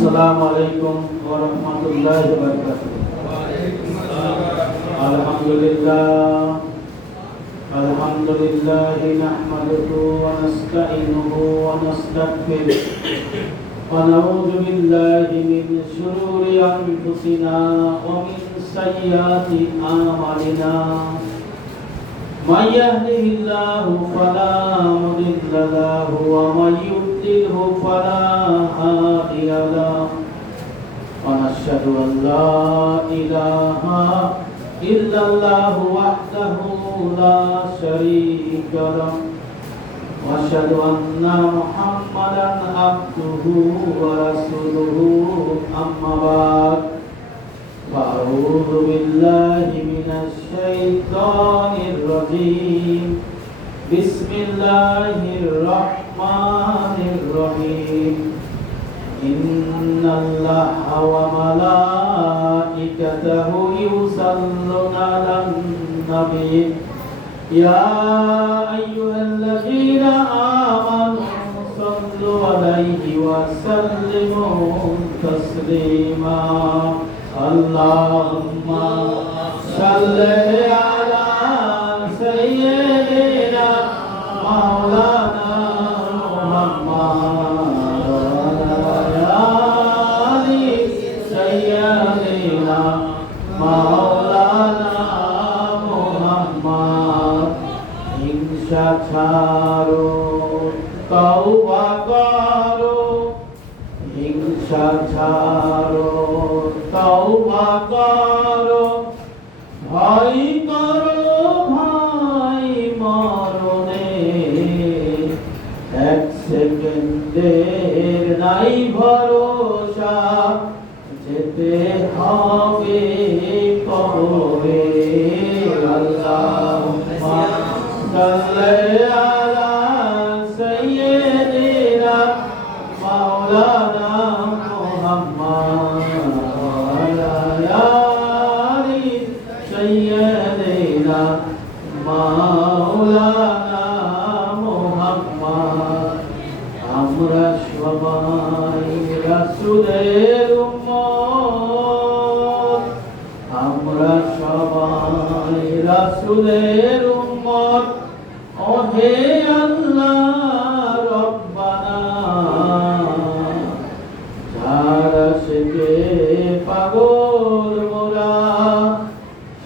আসসালামু আলাইকুম ওয়া রাহমাতুল্লাহি ওয়া বারাকাতুহু। আলহামদুলিল্লাহ নাহমাদুহু ওয়া নাস্তাঈনুহু ওয়া নাস্তাগফিরুহ ওয়া নাউযু বিল্লাহি মিন শুরুরি আনফুসিনা ওয়া মিন সাইয়্যাতি আমালিনা। من يهده الله فلا مضل له ومن يضلله فلا هادي له ونشهد أن لا إله إلا الله وحده لا شريك له وأشهد أن محمدا عبده ورسوله أما بعد فأعوذ بالله من الشيطان الرجيم بسم الله الرحمن الرحيم إن الله وملائكته يصلون على النبي يا أيها الذين آمنوا صلوا عليه وسلموا تسليما اللهم صل على سيدنا مولانا محمد وعلى آل سيدنا مولانا محمد হিংসা ছাড়ো তওবা করো হিংসা ছাড়ো তওবা করো ভয় করো ভাই মরণে এক সেকেন্ডের নাই ভরসা যেতে হবে কবরে আল্লাহুম্মা সাল্লি আলা সাইয়্যিদিনা মাওলানা মুহাম্মদ ওয়া আলা আলি সাইয়্যিদিনা মাওলানা মুহাম্মদ। আমরা সবাই রাসূলের উম্মত, আমরা সবাই রাসূলের উম্মত। ওহে আল্লাহ রব্বানা যার আশিকে পাগল মোরা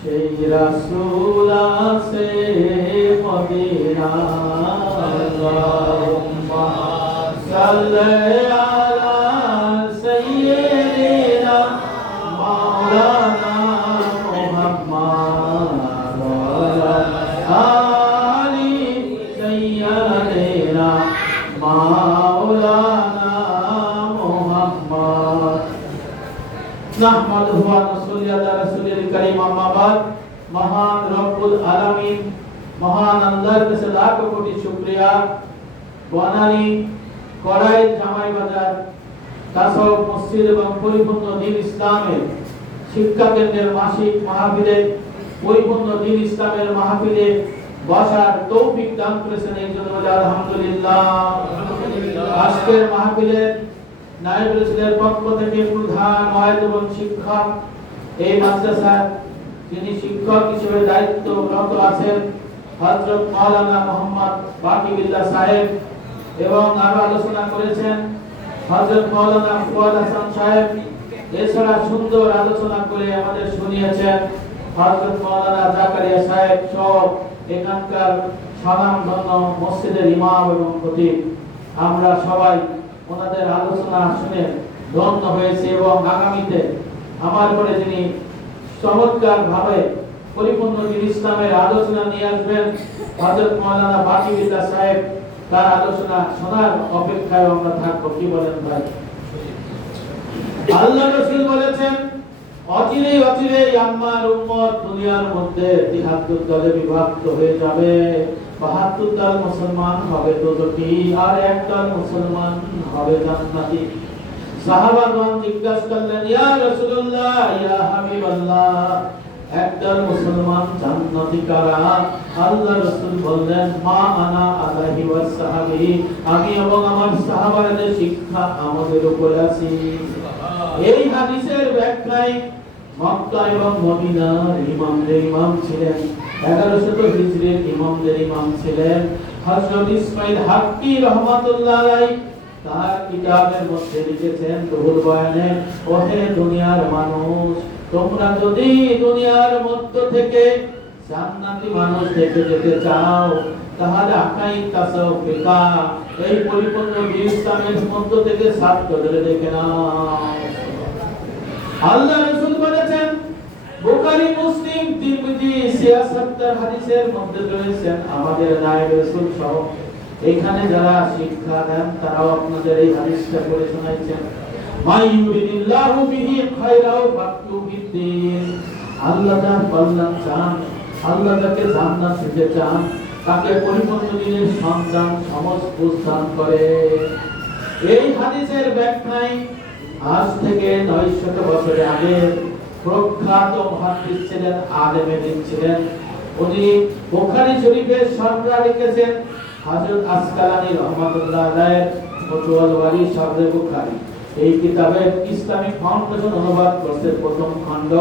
সেই রাসূল আছে মদিনায়। আল্লাহুম্মা সাল্লি আলা সাইয়্যিদিনা মাওলানা মুহাম্মদ ওয়া আলা আলি সাইয়্যিদিনা মাওলানা মুহাম্মদ। নাহমাদুহু ওয়া নুসাল্লি আলা রাসূলিল কারীম। আম্মা বাদ। মহান রব্বুল আলামিন মহান আল্লাহর কাছে লাখ কোটি শুকরিয়া। বনানী কড়াই জামাই বাজার তাসাউফ মসজিদ এবং পরিপূর্ণ দ্বীন ইসলামের শিক্ষা কেন্দ্রের মাসিক মাহফিলে পরিপূর্ণ দ্বীন ইসলামের মাহফিলে বসার তৌফিক দান করেছেন, এই জন্য বলি আলহামদুলিল্লাহ। আজকের মাহফিলে নায়েব রাসূলের পক্ষ থেকে প্রধান ওয়াইজ এবং শিক্ষক এই মাদ্রাসার যিনি শিক্ষক হিসেবে দায়িত্বরত আছেন হযরত মাওলানা মোহাম্মদ বাকিবিল্লাহ সাহেব, এবং আরো আলোচনা করেছেন হযরত মাওলানা ফুয়াদ হাসান সাহেব। এছাড়া সুন্দর আলোচনা করে আমাদের শুনিয়েছেন হযরত মাওলানা জাকারিয়া সাহেব সব এখানকার স্বনামধন্য মসজিদের ইমাম এবং খতিব। আমরা সবাই ওনাদের আলোচনা শুনে ধন্য হয়েছে এবং আগামীতে আমার পরে যিনি চমৎকার ভাবে পরিপূর্ণ দ্বীন ইসলামের আলোচনা নিয়ে আসবেন হযরত মাওলানা বাকিবিল্লাহ সাহেব, তার আলোচনা শোনার অপেক্ষায় আমরা থাকবো। কি বলেন ভাই? আল্লাহ রাসূল বলেছেন অচিরেই অচিরেই আমার উম্মত দুনিয়ার মধ্যে ৭৩ দলে বিভক্ত হয়ে যাবে। ৭২ দল মুসলমান হবে দোজখী আর এক দল মুসলমান হবে জান্নাতি। সাহাবাগণ জিজ্ঞাসা করলেন, ইয়া রাসূলুল্লাহ, ইয়া হাবিবাল্লাহ, একদল মুসলমান জান্নাতি কারা? আল্লাহ রাসূল বললেন, মা আনা আলাইহি ওয়াস সাহাবী, আমি এবং আমার সাহাবাদের শিক্ষা আমাদের উপরে আছে। এই হাদিসের ব্যাখ্যায় মক্কা এবং মদিনার ইমামদের ইমাম ছিলেন 1100 হিজরির ইমামদের ইমাম ছিলেন হযরত ইসমাঈল হাক্কি রাহমাতুল্লাহ আলাইহি। তার কিতাবের মধ্যে লিখেছেন রুহুল বয়ানে, ওহে দুনিয়ার মানুষ, তোমরা যদি দুনিয়ার মধ্য থেকে জান্নাতি মানুষ দেখে যেতে চাও তাহলে আকাই তাসাউফিকা এই পরিপূর্ণ ইসলামের মধ্য থেকে ছাত্র ধরে দেখে নাও। আল্লাহ রাসূল বলেছেন, বুখারী মুসলিম তিরমিজি 76 হাদিসের মধ্যে রয়েছেন আমাদের নায়েব রাসূল সহ এখানে যারা শিক্ষা দেন তারাও আপনাদের এই হাদিসটা পড়ে শোনাইছেন। মাইয়ুরিদিল্লাহু বিহি খায়রাও ফাতু বিদ্দিন, আল্লাহ তার কল্যাণ চান, আল্লাহ তাকে জান্নাত দিতে চান, তাকে পরিপূর্ণ দ্বীনের সন্ধান সমস্ত দান করে। এই হাদিসের ব্যাখ্যায় আজ থেকে 900 বছর আগে প্রখ্যাত মুহাদ্দিস ছিলেন, আলেমে দ্বীন ছিলেন, উনি বুখারী শরীফের শরহ লিখেছেন হযরত আসকালানী রাহমাতুল্লাহ আলাইহি ফতওয়াল ওয়ারি শরহ বুখারী। এই কিতাবের ইসলামিক ফাউন্ডেশন অনুবাদ করতে প্রথম খণ্ড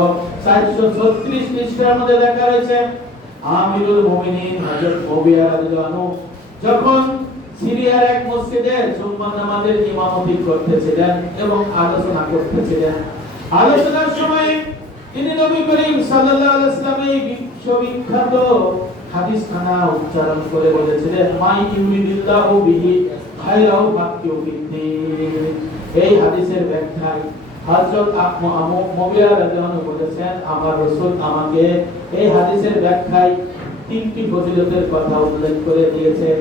436 পৃষ্ঠার মধ্যে লেখা রয়েছে, আমিরুল মুমিনিন হযরত মুবিয়া রাদিয়াল্লাহু আনহু যখন সিরিয়ার এক মসজিদে জুম্মা নামাজের ইমামতি করতেছিলেন এবং আলোচনা করতেছিলেন, আলোচনার সময় তিনি নবী করিম সাল্লাল্লাহু আলাইহি ওয়াসাল্লামের বিশ্ববিখ্যাত হাদিসখানা উচ্চারণ করে বলেছিলেন, মাই ইউরিদিল্লাহু বিহি খায়রাও ফাতু বিদ্দিন। এই হাদিসের ব্যাখ্যায় হযরত মুবিয়া রাদিয়াল্লাহু আনহু বলেছেন, আমার রাসূল আমাকে এই হাদিসের ব্যাখ্যায় তিনটি ফজিলতের কথা উল্লেখ করে দিয়েছেন।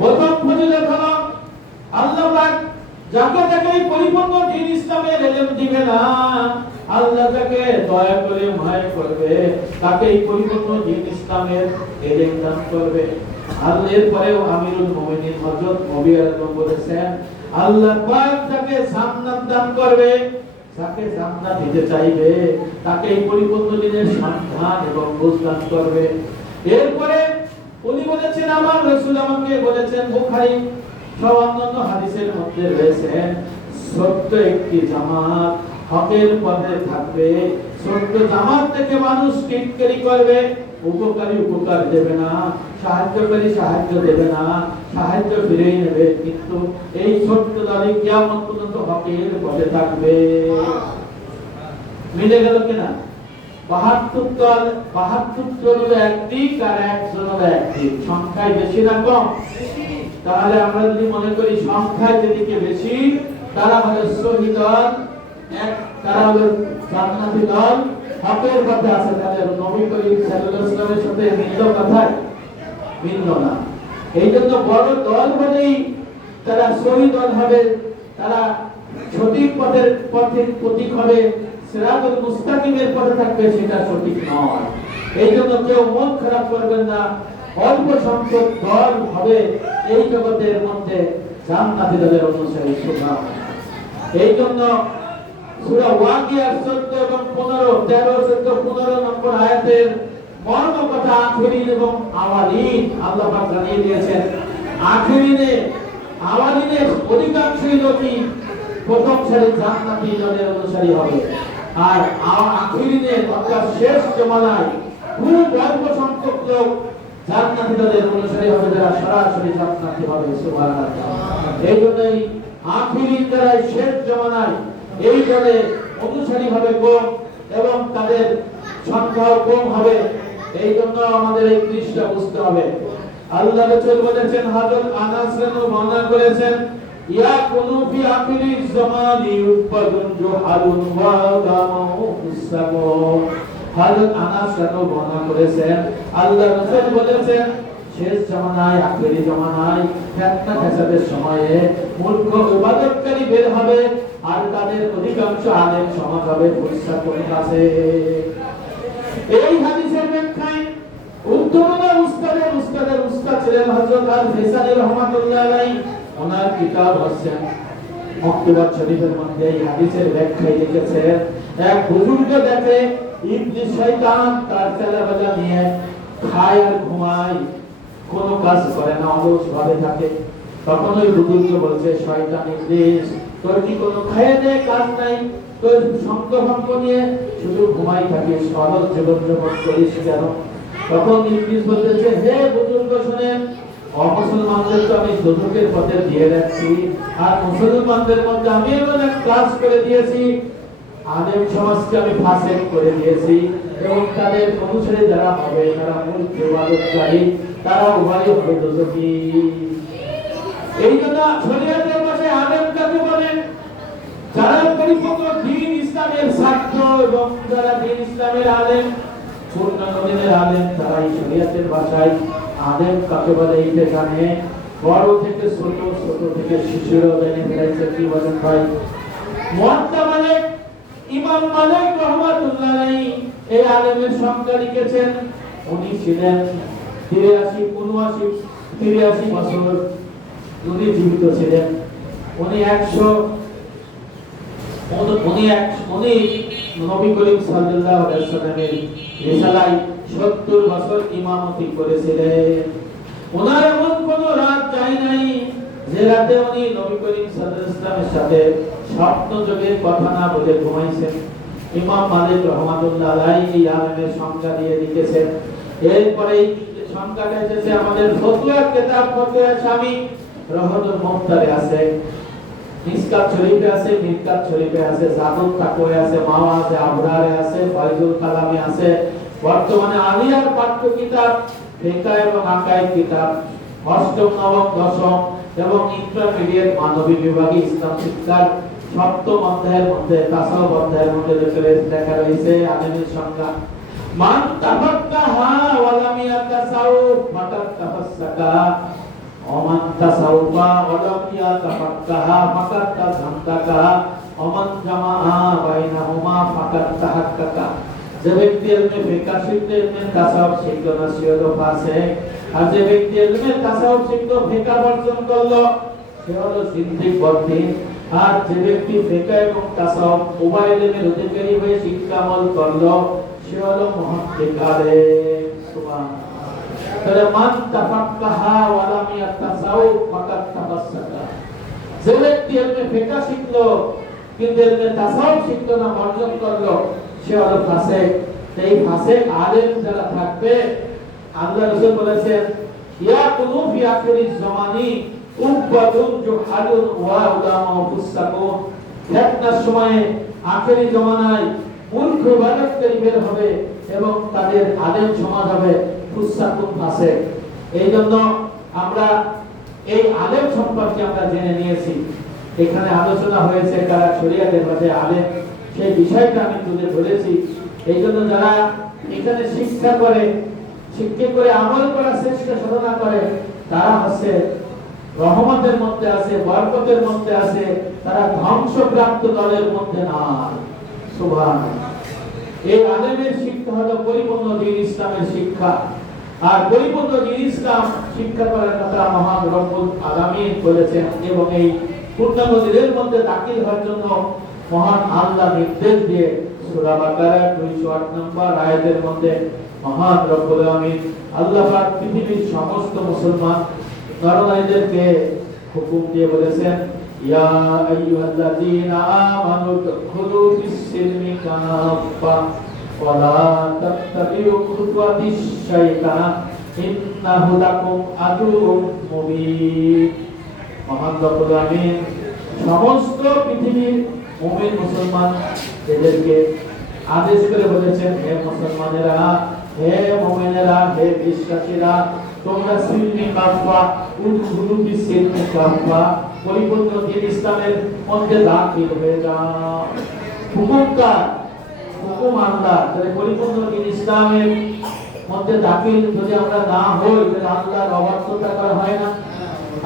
প্রথম ফজিলত হলো আল্লাহ পাক যাকে তাকে পরিপূর্ণ দ্বীন ইসলামের ইলম দিবে না, আল্লাহ তাকে দয়া করে মায়া করবে, তাকে এই পরিপূর্ণ দ্বীন ইসলামের ইলম দান করবে। আর এরপরেও আমিরুল মুমিনিন হযরত মুবিয়া রাদিয়াল্লাহু আনহু বলেছেন, আল্লাহ পাক তাকে জান্নাত দান করবে, যাকে জান্নাত দিতে চাইবে তাকে এই পরিপূর্ণ দ্বীনের সন্ধান এবং বুঝ দান করবে। এরপরে উনি বলেছেন, আমার রাসূল আমাকে বলেছেন, বুখারী সহ অন্যান্য হাদিসের মধ্যে রয়েছে, সত্য একটি জামাত হকের পথে থাকবে, সত্য জামাত থেকে মানুষ কিটকেরি করবে, উপকারী উপকার দেবে না, সাহায্যকারী সাহায্য দেবে না, সাহায্য ফিরেই নেবে, কিন্তু এই সত্য দাবি কিয়ামত পর্যন্ত হকের পথে থাকবে। মিলে গেল কিনা? 72 দল, 72 জন হলো একদিক আর একজন হলো একদিক, সংখ্যায় বেশি না কম? তাহলে আমরা যদি মনে করি সংখ্যায় যেদিকে বেশি তারা হলো সহি দল, তারা হলো জান্নাতি দল, হকের পথে আছে, তাহলে নবী করিম সাল্লাল্লাহু আলাইহি ওয়াসাল্লামের সাথে মিলল কথায়? মিলল না। এই জন্য বড় দল হলেই তারা সহি দল হবে, তারা সঠিক পথের প্রতীক হবে, সিরাতুল মুস্তাকিমের পথে থাকবে, সেটা সঠিক নয়। এই জন্য কেউ মন খারাপ করবেন না, অল্প সংখ্যক দল হবে এই জগতের মধ্যে জান্নাতি দলের অনুসারী সুরা। এই জন্য সূরা ওয়াকিয়ার 14 এবং 15, 13, 14, 15 নম্বর আয়াতের মর্ম কথা আখিরিন এবং আওয়ালিন আল্লাহ পাক জানিয়ে দিয়েছেন। আখিরিনে আওয়ালিনের অধিকাংশই লোকই প্রথম সারি জান্নাতি দলের অনুসারী হবে, আর আখিরিনে অর্থাৎ শেষ জমানায় খুব অল্প সংখ্যক লোক জান্নাতি দলের অনুসারী হবে, যারা সরাসরি জান্নাতি হবে। সুবহানাল্লাহ। এই জন্যই আখিরিন যারা শেষ জমানায় এই দলে অনুসারী হবে কম এবং তাদের সংখ্যাও কম হবে। এই জন্য আমাদের এই দৃষ্টিটা বুঝতে হবে। আল্লাহ রাসূল বলেছেন, হযরত আনাস রাদিয়াল্লাহু বর্ণনা করেছেন, ইয়া কুনু ফি আখিরিজ জামানি উফাদুন জুহালুন ওয়া দামু ইসসামু। হযরত আনাস রাদিয়াল্লাহু বর্ণনা করেছেন, আল্লাহ রাসূল বলেছেন, শেষ জামানায় আখিরি জামানায় ফিতনা ফাসাদের সময়ে মূর্খ ইবাদতকারী বের হবে আর তাদের অধিকাংশ আলেম সমাজ হবে পরিষ্কার করে আছে। এই হাদিসের ব্যাখ্যায় উত্তরণা উস্তাদের উস্তাদের উস্তাদ ছিলেন হযরত আল-ফিসানি রাহমাতুল্লাহ আলাইহি। ওনার কিতাব আছে মক্তবাত শরীফের মধ্যে এই হাদিসের ব্যাখ্যায় লিখেছে, এক বুজুর্গ দেখে ইবলিস শয়তান তার ছেলেবেলা নিয়ে খায় আর ঘুমায়, কোনো কাজ করে না, অলস ভাবে থাকে। তখন ওই বুজুর্গ বলছে, শয়তান ইবলিস তোর কি কোনো খায় দেয় কাজ নাই? তো সঙ্গ নিয়ে শুধু ঘুমাই থাকিস, সরল জীবন যাপন করিস কেন? তখন ইবলিস বলতেছে, হে বুজুর্গ শুনেন, অমুসলমানদের তো আমি দুজকের পথে দিয়ে রাখছি, আর মুসলমানদের মধ্যে আমি এমন এক ক্লাস করে দিয়েছি, আলেম সমাজকে আমি ফাসেক করে দিয়েছি, এবং তাদের অনুসারী যারা হবে তারা মূল ইবাদতকারী, তারা উভয় হবে দুজকি। এই জন্য শরীয়তের ভাষায় আলেম কাকে বলেন? যারা পরিপূর্ণ দ্বীন ইসলামের ছাত্র এবং যারা দ্বীন ইসলামের আলেম, পূর্ণ নবীদের আলেম, তারাই শরীয়তের ভাষায় আলেম কাকে বলে এইটা জানে। বড় থেকে ছোট, ছোট থেকে শিশুরাও জেনে ফেলেছে। কি বলেন ভাই? মুয়াত্তা মালিক, ইমাম মালিক রাহমাতুল্লাহ আলাইহি এই আলেমের সংজ্ঞা লিখেছেন। উনি ছিলেন 83 বছর উনি জীবিত ছিলেন। উনি নবী করিম সাল্লাল্লাহু আলাইহি ওয়াসাল্লামের রিসালায় 70 বছর ইমামতি করেছিলেন। ওনার এমন কোন রাত যায় নাই যে রাতে উনি নবী করিম সাল্লাল্লাহু আলাইহি ওয়াসাল্লামের সাথে স্বপ্ন যোগে কথা না বলে ঘুমাইছেন। ইমাম মালিক রাহমাতুল্লাহ আলাইহি এই আলেমের সংজ্ঞা দিয়ে লিখেছেন। এরপরে সংজ্ঞাটা এসেছে আমাদের ফতোয়া কিতাব ফতোয়া শামী রহদুল মুফতারে আছে, মিসকাত শরীফে আছে, মিরকাত শরীফে আছে, জাদুত তাকওয়া আছে, মাওয়াজে আবরারে আছে, ফায়জুল কালামে আছে। বর্তমানে আলিয়ার পাঠ্য কিতাব, ফিকহ এবং আকাইদ কিতাব, অষ্টম, নবম, দশম এবং ইন্টারমিডিয়েট মানবী বিভাগে ইসলাম শিক্ষার সপ্তম অধ্যায়ের মধ্যে, তাসাউফ অধ্যায়ের মধ্যে লেখা রয়েছে আলেমের সংজ্ঞা। মান তাফাক্কাহা ওয়া লাম ইয়াতাসাউফ ফাকাদ তাফাসসাকা, ওমান তাসাউফা ওয়া লাম ইয়াতাফাক্কাহা ফাকাদ তাযান্দাকা, ওমান জামাআ বাইনাহুমা ফাকাদ তাহাক্কাকা। যে ব্যক্তি ইলমে ফিকহ শিখলে, ইলমে তাসাউফ শিখলো না, সে হলো ফাসিক। আর যে ব্যক্তি ইলমে তাসাউফ শিখলো, ফিকহ বর্জন করলো, সে হলো সিন্দিক বদ্দিন। আর যে ব্যক্তি ফিকহ এবং তাসাউফ উভয় ইলমের অধিকারী হয়ে শিক্ষা আমল করলো, সে হলো মুহাক্কিক আলেম। সুবহানাল্লাহ। তাহলে মান তাফাক্কাহা ওয়া লাম ইয়াতাসাউফ ফাকাদ তাফাসসাকা। যে ব্যক্তি ইলমে ফিকহ শিখলো কিন্তু ইলমে তাসাউফ শিখলো না, বর্জন করলো, সে হলো ফাসিক। এই ফাসিক আলেম যারা থাকবে, আল্লাহ রাসূল বলেছেন, ইয়া কুনু ফি আখিরিজ জামানি উব্বাতুন জুহালুন ওয়া উলামা ফুসাকুন। ফিতনার সময়ে আখিরি জামানায় মূর্খ ইবাদতকারী বের হবে এবং তাদের আলেম সমাজ হবে ফুসাকুন, ফাসিক। এই জন্য আমরা এই আলেম সম্পর্কে আমরা জেনে নিয়েছি। এখানে আলোচনা হয়েছে কারা শরীয়তের ভাষায় আলেম, সেই বিষয়টা আমি তুলে ধরেছি। এই জন্য যারা এখানে শিক্ষা করে আমল করার চেষ্টা সাধনা করে, তারা হচ্ছে রহমতের মধ্যে আছে, বরকতের মধ্যে আছে, তারা ধ্বংসপ্রাপ্ত দলের মধ্যে না। সুবহানাল্লাহ। এই আলেমের শিক্ষা হলো পরিপূর্ণ দ্বীন ইসলামের শিক্ষা। আর পরিপূর্ণ দ্বীন ইসলাম শিক্ষা করার কথা মহান রব্বুল আলামিন বলেছেন, এবং এই পূর্ণাঙ্গ দ্বীনের মধ্যে দাখিল হওয়ার জন্য মহান আল্লাহ নির্দেশ দিয়ে সূরা বাকারার 208 নম্বর আয়াতের মধ্যে মহান রব্বুল আলামিন আল্লাহ পাক পৃথিবীর সমস্ত মুসলমান নরনারীদেরকে হুকুম দিয়ে বলেছেন, ইয়া আইয়ুহাল্লাযীনা আমানু দুখুলু ফিস-সিলমি কাফা ওয়া লা তাত্তাবিউ খুতুওয়াতিশ শাইতান ইন্নাহু লাকুম আদুউম মুবিন। মহান রব্বুল আলামিন সমস্ত পৃথিবীর মুমিন মুসলমান এদেরকে আদেশ করে বলেছেন, হে মুসলমানেরা, হে মুমিনেরা, হে বিশ্বাসীরা, তোমরা সিলমি কাফা উদখুলু ফিস-সিলমি কাফা, পরিপূর্ণ দ্বীন ইসলামের মধ্যে দাখিল হয়ে যাও। হুকুম আল্লাহ। তাহলে পরিপূর্ণ দ্বীন ইসলামের মধ্যে দাখিল যদি আমরা না হই, তাহলে আল্লাহর অবাধ্যতা করা হয় না।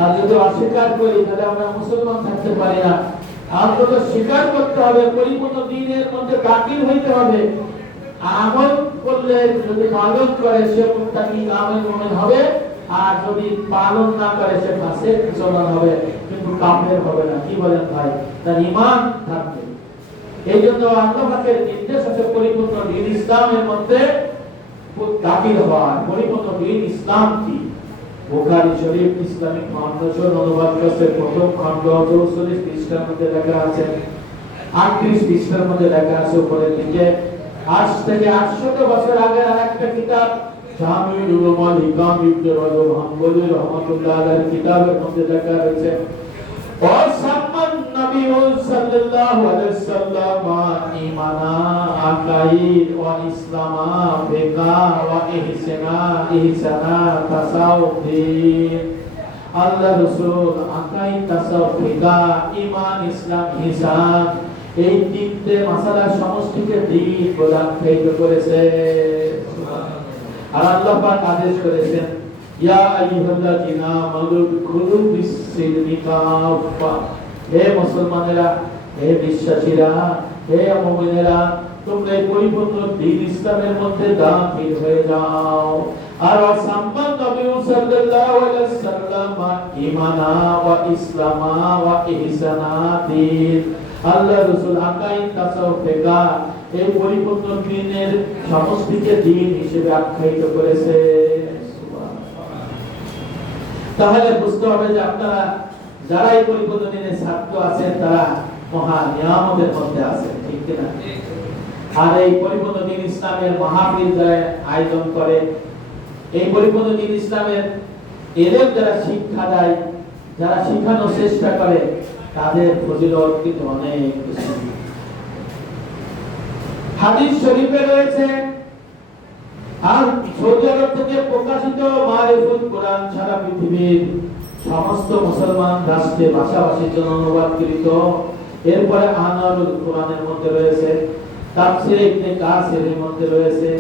আর যদি অস্বীকার করি, তাহলে আমরা মুসলমান থাকতে পারি না। অন্তত স্বীকার করতে হবে, পরিপূর্ণ দ্বীনের মধ্যে দাখিল হইতে হবে। আমল করলে যদি পালন করে সে মুত্তাকি কামেল মুমিন হবে, আর যদি পালন না করে সে ফাসিক মুসলমান হবে, কিন্তু কাফের হবে না। কি বলেন ভাই? তার ঈমান থাকবে। এই জন্য আল্লাহ পাকের নির্দেশ আছে পরিপূর্ণ দ্বীন ইসলামের মধ্যে দাখিল হওয়া। পরিপূর্ণ দ্বীন ইসলাম কি? বুখারী শরীফ ইসলামিক ফাউন্ডেশন অনুবাদ করেছে, প্রথম খণ্ড 44 পৃষ্ঠার মধ্যে লেখা আছে, 38 পৃষ্ঠার মধ্যে লেখা আছে উপরের দিকে, আজ থেকে 800 বছর আগে আরেকটা কিতাব জামিউল উলুম হিকাম ইবনে রজব হাম্বলি রাহমাতুল্লাহ আলাইহির কিতাবের মধ্যে লেখা রয়েছে ওয়াসাম্মান নবী সাল্লাল্লাহু আলাইহি ওয়াসাল্লাম ঈমানা আকাইদ ওয়া ইসলামা ফিকা ওয়া ইহসানা তাসাউফ। আল্লাহ রাসূল আকাইদ তাসাউফ ফিকা ঈমান ইসলাম ইহসান এই তিনটে মাসালার সমষ্টিকে দ্বীন বলে আখ্যায়িত করেছে। আর আল্লাহ পাক আদেশ করেছেন ইয়া আইয়ুহাল্লাযিনা আমানু দুখুলু ফিস-সিলমি কাফা, হে মুসলমানেরা, হে বিশ্বাসীরা, হে মুমিনেরা, তোমরা এই পরিপূর্ণ দ্বীন ইসলামের মধ্যে দাখিল হয়ে যাও। আর সাম্মান নবী সাল্লাল্লাহু আলাইহি ওয়াসাল্লাম ঈমানা ওয়া ইসলামা ওয়া ইহসানা দ্বীন, আল্লাহ রাসূল আকাইদ তাসাউফ ফিকা এই পরিপূর্ণ দ্বীনের সমষ্টিকে দ্বীন হিসেবে আখ্যায়িত করেছে। তাহলে বুঝতে হবে যে আপনারা যারা এই পরিপূর্ণ দ্বীনের ছাত্র আছেন তারা মহা নিয়ামতের মধ্যে আছেন, ঠিক কি না? আর এই পরিপূর্ণ দ্বীন ইসলামের মাহফিল যারা আয়োজন করে, এই পরিপূর্ণ দ্বীন ইসলামের এলেম যারা শিক্ষা দেয়, যারা শিখানোর চেষ্টা করে, তাদের ফজিলত কিন্তু অনেক বেশি। হাদিস শরীফে রয়েছে আর সৌদি আরব থেকে প্রকাশিত মারিফুল কোরআন সারা পৃথিবীর সমস্ত মুসলমান রাষ্ট্রে ভাষাভাষীর জন্য অনুবাদকৃত। এরপরে আনারুল কোরআনের মধ্যে রয়েছে, তাফসীর ইবনে কাসিরের মধ্যে রয়েছে,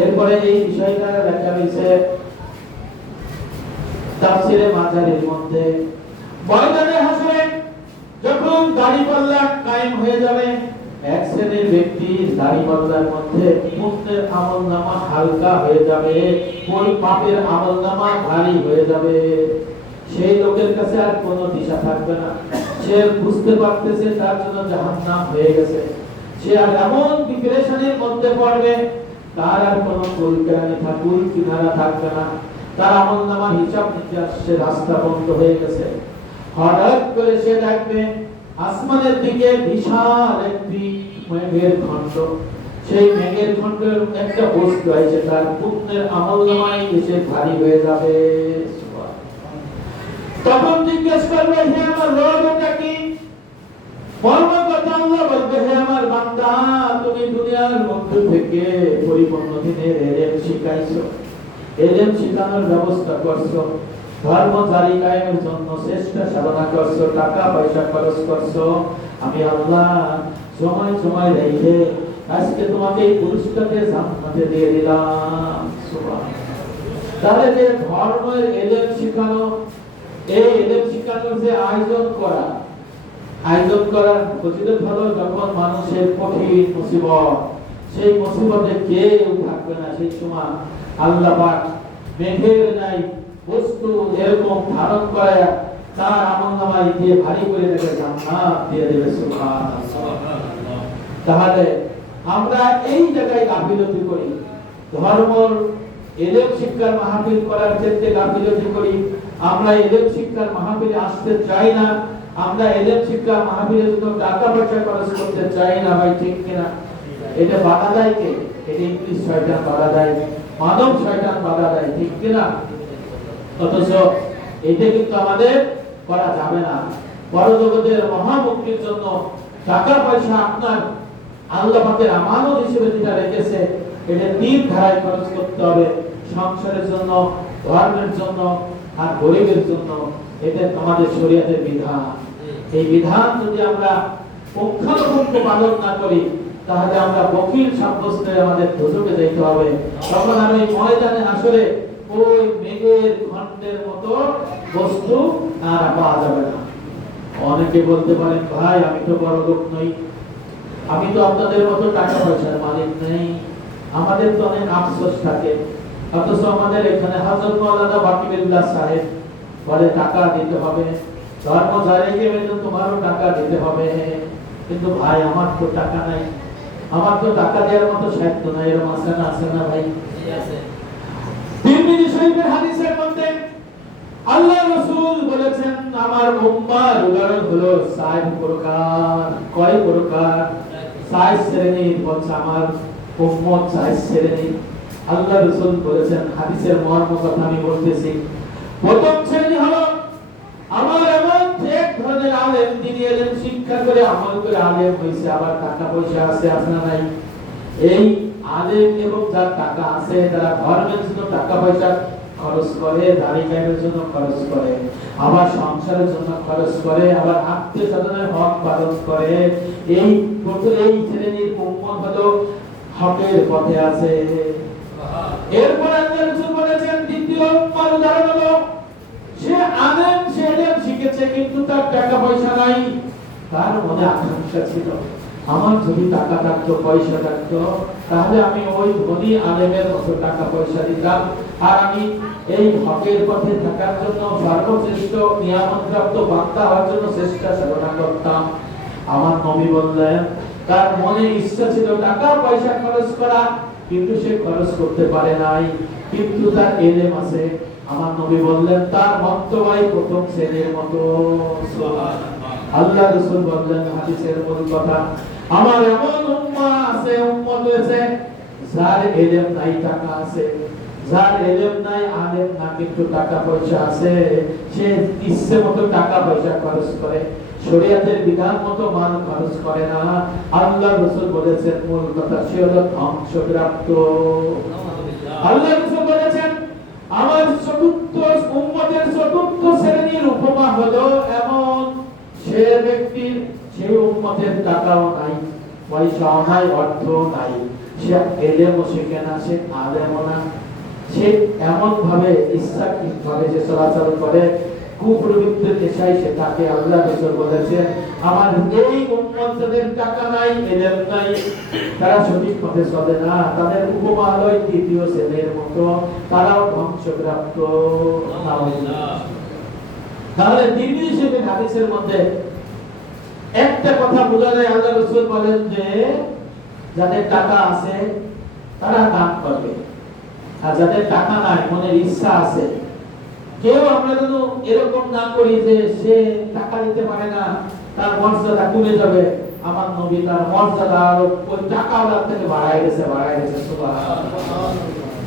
এরপরে এই বিষয়টা লেখা রয়েছে তাফসীরে মাজারির মধ্যে। ময়দানে হাসরে যখন দাড়িপাল্লা কায়েম হয়ে যাবে, এক শ্রেণীর ব্যক্তি দাড়িপাল্লার মধ্যে পুণ্যের আমলনামা হালকা হয়ে যাবে, ওই পাপের আমলনামা ভারী হয়ে যাবে। সেই লোকের কাছে আর কোনো দিশা থাকবে না, সে বুঝতে পারতেছে তার জন্য জাহান্নাম হয়ে গেছে। সে আর এমন ডিপ্রেশনের মধ্যে পড়বে, তার আর কোনো কুল কিনারা থাকবে না, তার আমলনামার হিসাব নিতে আসছে রাস্তা বন্ধ হয়ে গেছে। হঠাৎ করে সে দেখবে আসমানের দিকে বিশাল একটি মেঘের খণ্ড, সেই মেঘের খণ্ডের একটা বস্তু আছে, তার পুণ্যের আমলনামায় এসে ভারী হয়ে যাবে। তখন জিজ্ঞেস করবে, হে আমার রব, এটা কি? পরমকর্তা আল্লাহ বলবে, হে আমার বান্দা, তুমি দুনিয়ার মধ্যে থেকে পরিপূর্ণ দিনের এলেম শিখাইছো, এলেম শিখানোর ব্যবস্থা করছো, ধর্ম জারি কায়েমের জন্য চেষ্টা সাধনা করছো, টাকা পয়সা খরচ করছো। আমি আল্লাহ সময় সময় রেখে আজকে তোমাকে এই পুরস্কারকে জান্নাতে দিয়ে দিলাম। সুবহানাল্লাহ। তাহলে যে ধর্মের এলেম শিখানো, এই এলেম শিখানোর যে আয়োজন করার ফজিলত হলো যখন মানুষের কঠিন মুসিবত, সেই মুসিবতে কেউ থাকবে না, সেই সময় আল্লাহ পাক মেঘের নাই বস্তু এরকম ধারণ করে তার আমলনামায় দিয়ে ভারী করে তাকে জান্নাত দিয়ে দেবে। সুবহানাল্লাহ। তাহলে আমরা এই জায়গায় গাফিলতি করি, ধর্মের এলেম শিক্ষার মাহফিল করার ক্ষেত্রে গাফিলতি করি। আমরা এলেম শিক্ষার মাহফিলে আসতে চাই না, আমরা এলেম শিক্ষার মাহফিলে শুধু টাকা পয়সা খরচ করতে চাই না। ভাই ঠিক কিনা? এটা বাধা দেয় কে? এটা ইবলিস শয়তান বাধা দেয়, মানব শয়তান বাধা দেয়, ঠিক কিনা? অথচ এটা কিন্তু আমাদের করা যাবে না। পরজগতের মহামুক্তির জন্য টাকা পয়সা আপনার আল্লাহ পাকের আমানত হিসেবে যেটা রেখেছে, এটা তিন ধারায় খরচ করতে হবে, সংসারের জন্য, ধর্মের জন্য আর গরিবের জন্য। এটা আমাদের শরীয়তের বিধান। এই বিধান যদি আমরা পুঙ্খানুপুঙ্খ পালন না করি, তাহলে আমরা বকিল সাব্যস্ত হয়ে আমাদের দোজখে যেতে হবে। তখন আমি ময়দানে আসলে ওই মেঘের খণ্ডের মতো বস্তু আর পাওয়া যাবে না। অনেকে বলতে পারেন, ভাই আমি তো বড় লোক নই, আমি তো আপনাদের মতো টাকা পয়সার মালিক নেই, আমাদের তো অনেক আফসোস থাকে। অথচ আমাদের এখানে হযরত মাওলানা বাকিবুল্লাহ সাহেব বলে টাকা দিতে হবে, ধর্ম জারিকে বেতন তোমারও টাকা দিতে হবে। কিন্তু ভাই আমার তো টাকা নাই, আমার তো টাকা দেওয়ার মতো সাধ্য নাই। এরকম আছে না ভাই? তিরমিজি শরীফের হাদিসের মধ্যে আল্লাহ রাসূল বলেছেন আমার উম্মার উদাহরণ হলো ৬০ প্রকার। কয় প্রকার? ৬০ শ্রেণীর হচ্ছে আমার উম্মত, ৬০ শ্রেণী। আল্লাহ রাসূল বলেছেন, হাদিসের মর্ম কথা আমি বলতেছি। প্রথম শ্রেণী হলো আমার এমন এক ধরনের আলেম, তিনি এলেম শিক্ষা করে আমল করে আলেম হইছে, আবার টাকা পয়সা আছে না নাই। এই আলেম এবং যার টাকা আছে তারা ধর্মের জন্য টাকা পয়সা খরচ করে, দাড়ি কায়েমের জন্য খরচ করে, আবার সংসারের জন্য খরচ করে, আবার আত্মীয় স্বজনের হক পালন করে। এই শ্রেণীর উম্মত হলো হকের পথে আছে। এরপর আল্লাহ রাসূল বলেছেন দ্বিতীয় উম্মার উদাহরণ হলো সে আলেম, সে ইলম শিখেছে কিন্তু তার টাকা পয়সা নাই। তার মনে আকাঙ্ক্ষা ছিল আমার যদি টাকা থাকতো, পয়সা থাকতো, তাহলে আমি ওই ধনী আলেমের মতো টাকা পয়সা দিতাম, আর আমি এই হকের পথে থাকার জন্য সর্বশ্রেষ্ঠ নিয়ামতপ্রাপ্ত বান্দা হওয়ার জন্য চেষ্টা সাধনা করতাম। আমার নবী বললেন তার মনে ইচ্ছা ছিল টাকা পয়সা খরচ করা, কিন্তু সে খরচ করতে পারে নাই, কিন্তু তার ইলম আছে। আমার নবী বললেন তার মন্তব্য প্রথম শ্রেণীর মতো। সুবহানাল্লাহ। আল্লাহ রাসূল বললেন হাদিসের মূল কথা, আমার এমন উম্মাহ আছে, উম্মত হয়েছে যার ইলম নাই, টাকা আছে, যার ইলম নাই, আলেম না কিন্তু টাকা পয়সা আছে, সে ইচ্ছে মতো টাকা পয়সা খরচ করে, শরীয়তের বিধান মতো মাল খরচ করে না। আল্লাহ রাসূল বলেছেন মূল কথা, সে হলো ধ্বংসপ্রাপ্ত। আল্লাহ রাসূল বলেছেন আমার চতুর্থ উম্মতের চতুর্থ শ্রেণীর উপমা হলো এমন সে ব্যক্তির, সেই উম্মতের টাকাও নাই, পয়সাও নাই, অর্থ নাই, সে ইলমও শিখে না, সে আলেমও না, সে এমন ভাবে ইচ্ছাকৃতভাবে যে চলাচল করে, কুপ্রবৃত্তির নেশায় সে তাকে। আল্লাহ রাসূল বলেছেন আমার এই উম্মত যাদের টাকা নাই, ইলম নাই, তারা সঠিক পথে চলে না, তাদের উপমা হলো তৃতীয় শ্রেণীর মতো, তারাও ধ্বংসপ্রাপ্ত। তাহলে তিরমিজি শরীফের হাদিসের মধ্যে একটা কথা বোঝা যায়, আল্লাহ রাসূল বলেন যে যাদের টাকা আছে তারা দান করবে, আর যাদের টাকা নাই, মনের ইচ্ছা আছে, কেউ আমরা যেন এরকম না করি যে সে টাকা দিতে পারে না, তার মর্যাদা কমে যাবে। আমার নবী তার মর্যাদা আরো ওই টাকাওয়ালার থেকে বাড়ায় গেছে। সুবহানাল্লাহ।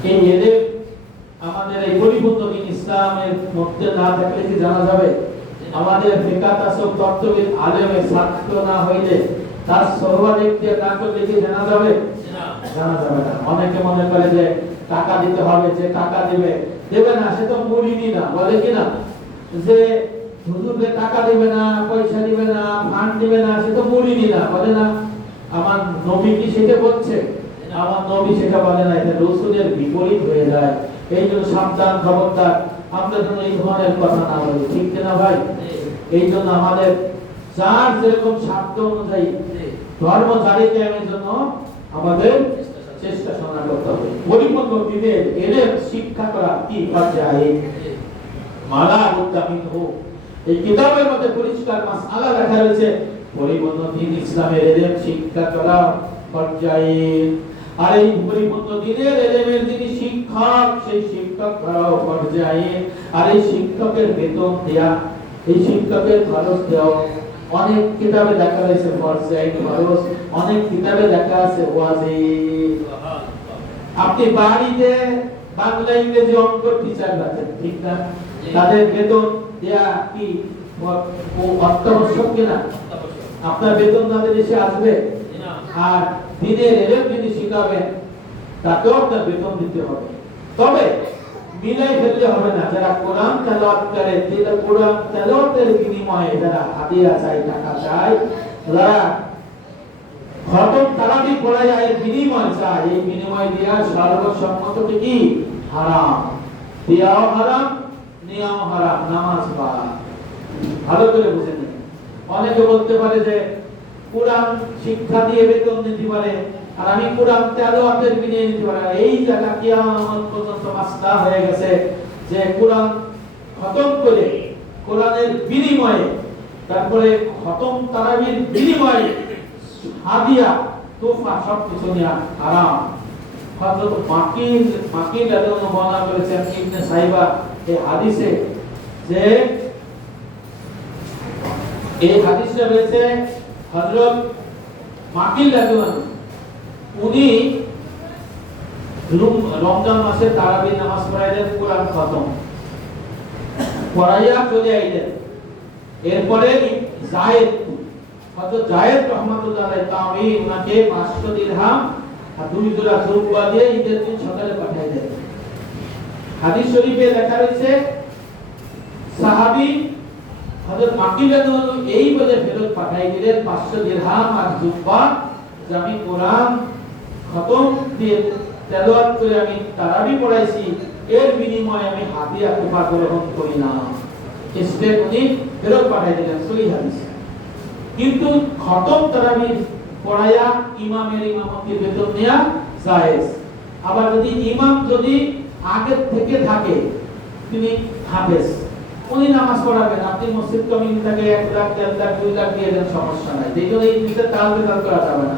এই এদের আমাদের এই পরিপূর্ণ দিন ইসলামের মধ্যে না থাকলে কি জানা যাবে? আমাদের ফিকাহ তাসawwুফ তত্ত্ববিদ আলেমের ছাত্র না হইলে, তার সহবাদিক দিয়ে না করলে কি জানা যাবে? জানা যাবে না। অনেকে মনে করে যে টাকা দিতে হবে, যে টাকা দেবে না সে তো মুরিদি না, বলে কি না যে হুজুরকে টাকা দিবে না, পয়সা দিবে না, ফান্ড দিবে না, সে তো মুরিদি না, বলে না। আমার নবী কি সেটা বলছে? আমার নবী সেটা বলে না, এটা রাসূলের বিপরীত হয়ে যায়। এই জন্য সাবধান, খবরদার, আমরা যেন এই ধরনের কথা না বলি, ঠিক কিনা ভাই? এই জন্য আমাদের যার যেরকম সাধ্য অনুযায়ী ধর্ম জারি কায়েমের জন্য আমাদের চেষ্টা শোনা করতে হবে। পরিপূর্ণ দিনের ইলম শিক্ষা করা কি পর্যায়ে মালা মুত্তামিন হোক, এই কিতাবের মধ্যে পরিষ্কার মাসআলা লেখা রয়েছে, পরিপূর্ণ দ্বীন ইসলামের ইলম শিক্ষা করা পর্যায়ে। আর এই পরিপূর্ণ দ্বীনের ইলমের যিনি শিক্ষক, সেই শিক্ষক করাও পর্যায়ে। আর এই শিক্ষকের বেতন দেয়া, এই শিক্ষকের খরচ দেওয়া, অনেক কিতাবে লেখা রয়েছে ফরজাইন খরচ, অনেক কিতাবে লেখা আছে ওয়াজিব। আপনি বাড়িতে বাংলা ইংরেজি অঙ্ক টিচার আছেন, ঠিক না? তাদের বেতন দেয়া কি অত্যাবশ্যক কিনা? আপনার বেতন তাদের এসে আসবে? আর দিনের ইলম যিনি শিখাবেন তাকেও আপনার বেতন দিতে হবে। তবে মিলাই ফেললে হবে না। যারা কোরআন তেলাওয়াত করে, কোরআন তেলাওয়াতের বিনিময়ে যারা হাদিয়া চায়, টাকা চায়, যারা খতম তারাবি পড়ায় এর বিনিময় চায়, এই বিনিময় দেয়া সর্বসম্মত কি? হারাম। দেয়াও হারাম, নেওয়াও হারাম, নামাজ বাদ। ভালো করে বুঝে নিন। অনেকে বলতে পারে যে কোরআন শিক্ষা দিয়ে বেতন দিতে পারে, আর আমি কোরআন তেলাওয়াতের বিনিময়ে নিতে পারি। এই জায়গা কিয়ামত পর্যন্ত মাসলা হয়ে গেছে যে কোরআন খতম করে কোরআনের বিনিময়ে, তারপরে খতম তারাবির বিনিময়ে হাদিয়া, তোফা সব কিছু নেওয়া হারাম। হযরত মাকিল রাদিয়াল্লাহু বর্ণনা করেছেন ইবনে সাইবা এই হাদিসে যে এই হাদিসে রয়েছে হযরত মাকিল রাদিয়াল্লাহু উনি রমজান মাসে তারাবি নামাজ পড়াইলেন, কোরআন খতম পড়াইয়া চলে আইলেন। এরপরে যায়েদ হযরত যায়েদ রাহমাতুল্লাহ আলাইহি তামি উনাকে 500 দিরহাম আর 2 জোড়া জুব্বা দিয়ে ঈদের দিন সকালে পাঠিয়ে দেন। হাদিস শরীফে লেখা রয়েছে সাহাবী হযরত মাকিল রাদিয়াল্লাহু এই বলে ফেরত পাঠিয়ে দিলেন 500 দিরহাম আর জুব্বা, যে আমি কোরআন খতম দিয়ে তেলাওয়াত করে আমি তারাবি পড়াইছি, এর বিনিময়ে আমি হাদিয়া তোফা গ্রহণ করি না। ইসলাম উনি ফেরত পাঠিয়ে দিলেন, সহিহ হাদিস। কিন্তু খতম তারাবি পড়ায়া ইমামের ইমামতির বেতন নেয়া জায়েজ। আবার যদি ইমাম যদি আগে থেকে থাকে, তিনি হাফেজ, উনি নামাজ পড়াবেন, আপনি মসজিদ কমিটি থেকে 1 লাখ 1.5 লাখ 2 লাখ দিয়ে দেন, সমস্যা নাই। এই জন্য এই জিনিসটা তাল বেতাল করা যাবে না।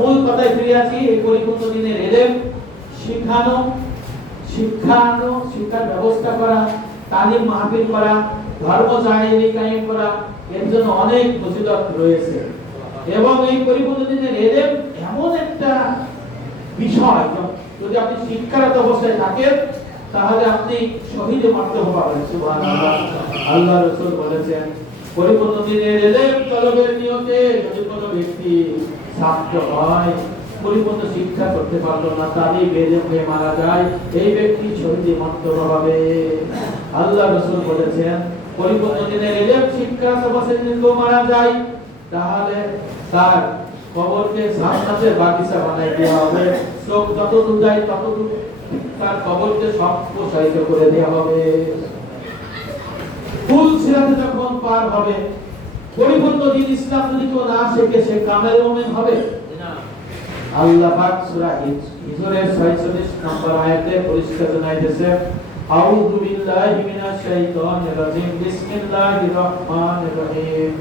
মূল কথায় ফিরে আসি, এই পরিপূর্ণ দিনের এলেম শিখানো, শিক্ষার ব্যবস্থা করা, তালিম মাহফিল করা, ধর্ম জাহেলি কায়েম করা, এর জন্য অনেক ফজিলত রয়েছে। এবং এই পরিপূর্ণ দিনের এলেম এমন একটা বিষয়, যদি আপনি শিক্ষারত অবস্থায় থাকেন তাহলে আপনি শহীদে মারতবা পাবেন। সুবহানাল্লাহ। আল্লাহ রাসূল বলেছেন, পরিপূর্ণ দিনের এলেম তলবের নিয়তে যদি কোনো ব্যক্তি ছাত্র হয়, পরিপূর্ণ শিক্ষা করতে পারলো না, তারই বেদে হয়ে মারা যায়, এই ব্যক্তি শহীদে মারতবা হবে। আল্লাহ রাসূল বলেছেন, পরিপূর্ণ দিনের এলেম শিক্ষা অবস্থায় যদি মারা যায়, তাহলে তার কবরকে জান্নাতের বাগিচা বানাই দেওয়া হবে। চোখ যতদূর যায় ততদূর তার কবরকে সম্প্রসারিত করে দেওয়া হবে। ফুল সিরাতে যখন পার হবে, পরিপূর্ণ দিন ইসলাম যদি কেউ না শেখে, সে কামেল মুমিন হবে না। আল্লাহ পাক সূরা হিজরের 46 নম্বর আয়াতে পরিষ্কার জানাইতেছে, আউযু বিল্লাহি মিনাশ শাইতানির রাজিম, বিসমিল্লাহির রহমানির রহিম,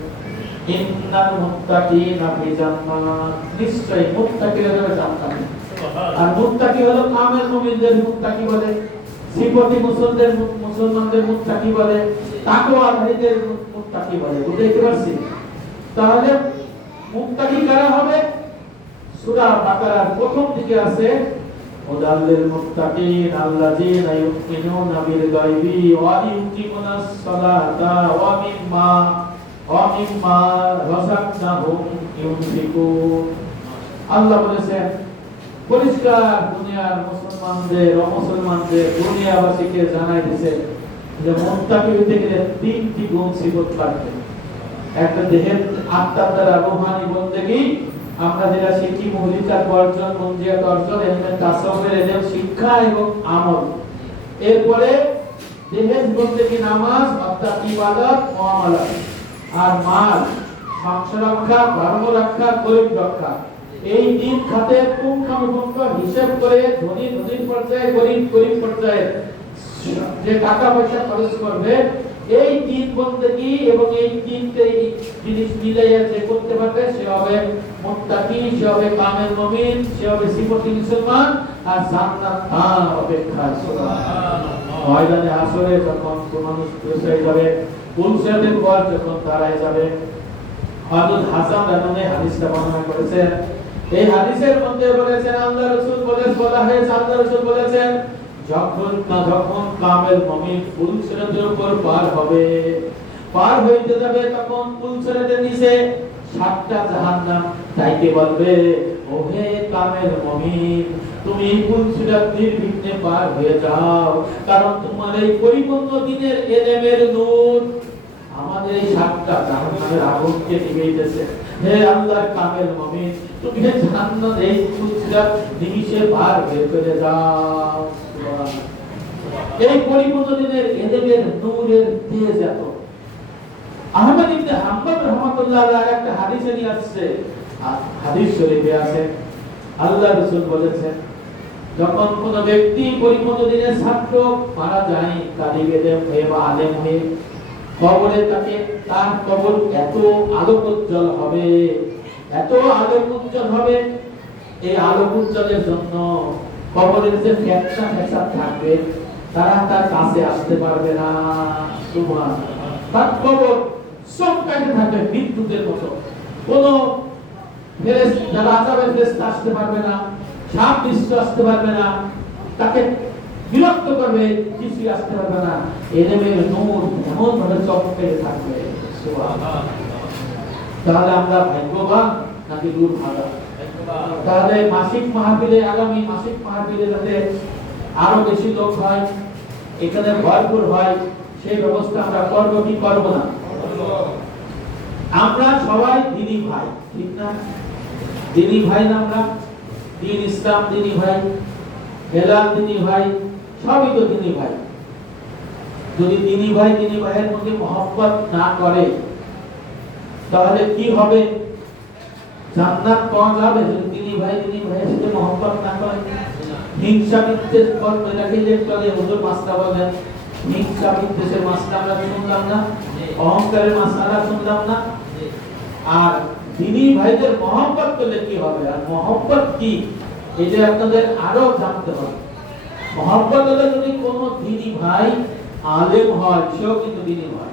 ইন্নাল মুত্তাকিনা ফি জান্নাত, নিশ্চয়ই মুত্তাকিরা যারা জান্নাতে। আর মুত্তাকি হলো কামেল মুমিনদের মুত্তাকি বলে, সিফতি মুসলমানদের মুত্তাকি বলে, তাকওয়াধারীদের মুত্তাকি বলে। বুঝতে পারছি? তাহলে মুত্তাকি কারা হবে? সূরা বাকারার প্রথম দিকে আছে, ওয়াদাল্লিল মুত্তাকিন আল্লাযীনা ইউমিনুনা বিল গায়বি ওয়া ইউকিমুনাস সালাতা ওয়া মিম্মা রাযাকনাহুম ইউনফিকুন। আল্লাহ বলেছেন, পরিষ্কার দুনিয়ার মুসলমানদের দুনিয়াবাসীকে জানাই দিয়েছে যে মুত্তাকি হতে গেলে 3টি গুণ সিফত লাগবে। একটা দেহের আত্মার দ্বারা রূহানি বন্দেগী, আমরা যেটা শিখি মুহলিকাত অর্জন, মুনজিয়াত অর্জন, এলমে তাসাউফের এলেম শিক্ষা এবং আমল। এরপরে দেহের বন্দেগী নামাজ অর্থাৎ ইবাদত মুআমালাত, আর মাল সংসার রক্ষা, ধর্ম রক্ষা, গরিব রক্ষা। এই 3 খাতে পুঙ্খানুপুঙ্খ হিসাব করে ধনীর পর্যায়ে, গরিব পর্যায়ে যে টাকা পয়সা খরচ করবে, এই 3 বন্দেগী এবং এই 3টে জিনিস মিলাইয়া যে করতে পারবে, সে হবে মুত্তাকি, সে হবে কামেল মুমিন, সে হবে সিফতি মুসলমান, আর জান্নাত তার অপেক্ষা। সুবহানাল্লাহ। ময়দানে আসরে যখন মানুষ পৌঁছে যাবে, পুলসের পর যখন দাঁড়ায় যাবে, হযরত হাসান রাদিয়াল্লাহু হাদিসটা বর্ণনা করেছেন। এই হাদিসের মধ্যে বলেছেন, আল্লাহ রাসূল বলেছেন, যখন কামেল মুমিন পুলসেরাতের উপর পার হইতে যাবে, তখন পুলসেরাতের নিচে 7টা জাহান্নাম তাইকে বলবে, ও হে কামেল মুমিন, তুমি পুলসিরাত নির্বিঘ্নে পার হয়ে যাও, কারণ তোমার এই পরিপূর্ণ দিনের এলেমের নূর আমাদের এই 7টা জাহান্নামের আগুনকে নিভাইতেছে। হে আল্লাহর কামেল মুমিন, তুমি জান্নাত এই পুলসিরাত নিমিষে পার হয়ে চলে যাও। এই পরিপূর্ণ দিনের এলেমের নূরের তেজ এত। আহমদ ইবনে হাম্বল রাহমাতুল্লাহ আলাইহি একটা হাদিসে নিয়ে আসছে, হাদিস শরীফে আছে, আল্লাহ রাসূল বলেছেন, যখন কোন ব্যক্তি পরিপূর্ণ দিনের ছাত্র মারা যায়, তালিব ইলম হয়ে বা আলেম হয়ে, কবরে তাকে তার কবর এত আলোকোজ্জ্বল হবে, এত আলোকোজ্জ্বল হবে, এই আলোকোজ্জ্বলের জন্য কবরের যে ফ্যাকশন থাকবে, তারা তার কাছে আসতে পারবে না। সুবহানাল্লাহ। তার কবর চমকাইতে থাকবে বিদ্যুতের মতো। কোন ফেরেশতা, যারা আযাবের ফেরেশতা আসতে পারবে না, সাপ বিশ্ব আসতে পারবে না, তাকে বিরক্ত করবে, কিছুই আসতে পারবে না। এলেমের নূর এমন ভাবে চমকাইতে থাকবে। সুবহানাল্লাহ। তাহলে আমরা ভাগ্যবান নাকি দুর্ভাগা? তাহলে মাসিক মাহফিলে, আগামী মাসিক মাহফিলে যাতে আরো বেশি লোক হয়, এখানে ভরপুর হয়, সেই ব্যবস্থা আমরা করব কি করব না? আমরা সবাই দিনী ভাই, ঠিক না? দিনী ভাই না আমরা? দিন ইসলাম দিনী ভাই, হেলাল দিনী ভাই, সবই তো দিনী ভাই। যদি দিনী ভাইয়ের মধ্যে মহব্বত না করে তাহলে কি হবে? জান্নাত পাওয়া যাবে যদি দিনী ভাইয়ের সাথে মহব্বত না করে? হিংসা বিদ্বেষ করবে নাকি? যে করে হুজুর মাসলা বলেন, হিংসা বিদ্বেষের মাসলা আমরা শুনলাম না, অহংকারের মাসলা শুনলাম না। আর দিনী ভাইদের মহব্বত করলে কি হবে? আর মহব্বত কি এটা আপনাদের আরো জানতে হবে। মহব্বত হলে যদি কোনো দিনী ভাই আলেম হয় সেও কিন্তু দিনী ভাই,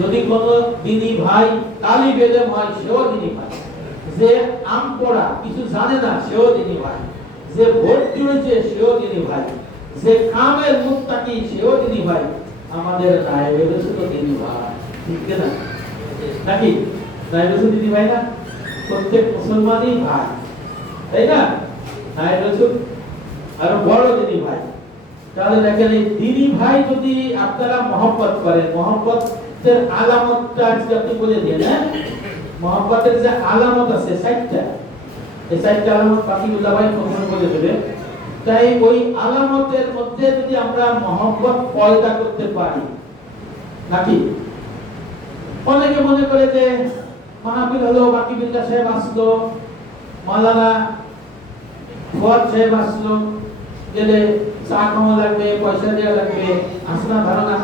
যদি কোনো দিনী ভাই তালিব ইলম হয় সেও দিনী ভাই, যে আম পড়া কিছু জানে না সেও দিনী ভাই, যে ভর্তি হয়েছে সেও দিনী ভাই, যে কামের মুত্তাকি সেও দিনী ভাই। আমাদের নায়েবে রাসূল তো দিনী ভাই, ঠিক না? নাকি নায়েবে রাসূল দিনী ভাই না? প্রত্যেক মুসলমানই ভাই, তাই না? নায়েবে রাসূল আর বড় দিনী ভাই। তাহলে দেখেন এই দিনী ভাই যদি আপনারা মহব্বত করেন, মহব্বতের আলামতটা আজকে আপনি বলে দিয়ে না, মহব্বতের যে আলামত আছে 60টা, এই 60টা আলামত বাকিগুলো ভাই কখন বলে দেবে। তাই ওই আলামতের মধ্যে যদি আমরা মহব্বত পয়দা করতে পারি, নাকি অনেকে মনে করে যে মাহফিল হলো, বাকি বিল্লাহ সাহেব আসলো, মাওলানা ফুয়াদ সাহেব আসলো, গেলে চা খাওয়া লাগবে, পয়সা দেওয়া লাগবে, আসনা ধারণা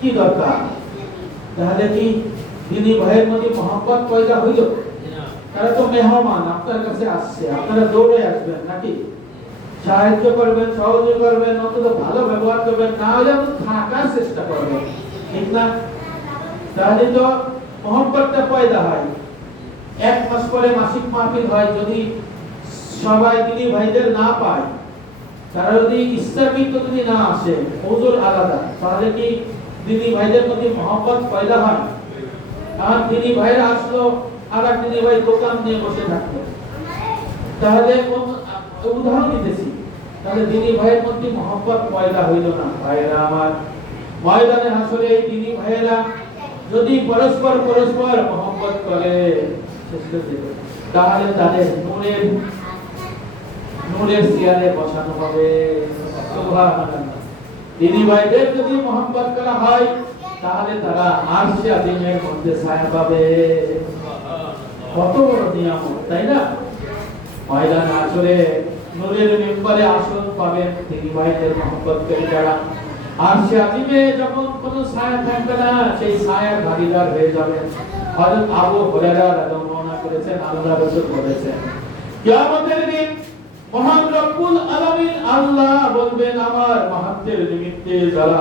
কি দরকার? তাহলে কি দিনী ভাইয়ের মধ্যে মহব্বত পয়দা হইল? তারা তো মেহমান, আপনার কাছে আসছে, আপনারা দৌড়ে আসবেন, নাকি সাহায্য করবেন, সহযোগিতা করবেন, অন্তত ভালো ব্যবহার করবেন, না হলে আপনি থাকার চেষ্টা করবেন, ঠিক না? তাহলে তো মহব্বতটা পয়দা হয়। এক মাস পরে মাসিক মাহফিল হয়, যদি সবাই দিনী ভাইদের না পায়, তারা যদি ইচ্ছাকৃত যদি না আসে, হুজুর আলাদা, তাহলে কি দিনী ভাইদের মধ্যে মহব্বত পয়দা হয়? আর দিনী ভাইরা আসলো, আর এক দিনী ভাই দোকান নিয়ে বসে থাকলো, তাহলে উদাহরণ দিতেছি, তাহলে দিনী ভাইয়ের মধ্যে মহব্বত পয়দা হইল না। ভাইরা আমার, ময়দানে হাসরে এই দিনী ভাইয়েরা যদি পরস্পর মহব্বত করে, তাহলে তাদের নূরের চেয়ারে বসানো হবে। সুবহানাল্লাহ। দিনী ভাইদের যদি মহব্বত করা হয় তাহলে তারা আরশে আজিমের মধ্যে ছায়া পাবে। কত বড় নিয়ামত, তাই না? ময়দান আসরে নূরের মিম্বরে আসন পাবেন দিনী ভাইদের মহব্বত করে যারা। আরশে আজিমে যখন কোনো ছায়া থাকবে না, সেই ছায়ার ভাগীদার হয়ে যাবেন। হযরত আবু হুরায়রা রাদিয়াল্লাহু আনহু করেছেন, আল্লাহ রাসূল বলেছেন, কিয়ামতের দিন মহান রব্বুল আলামিন আল্লাহ বলবেন, আমার মাহাত্মের নিমিত্তে যারা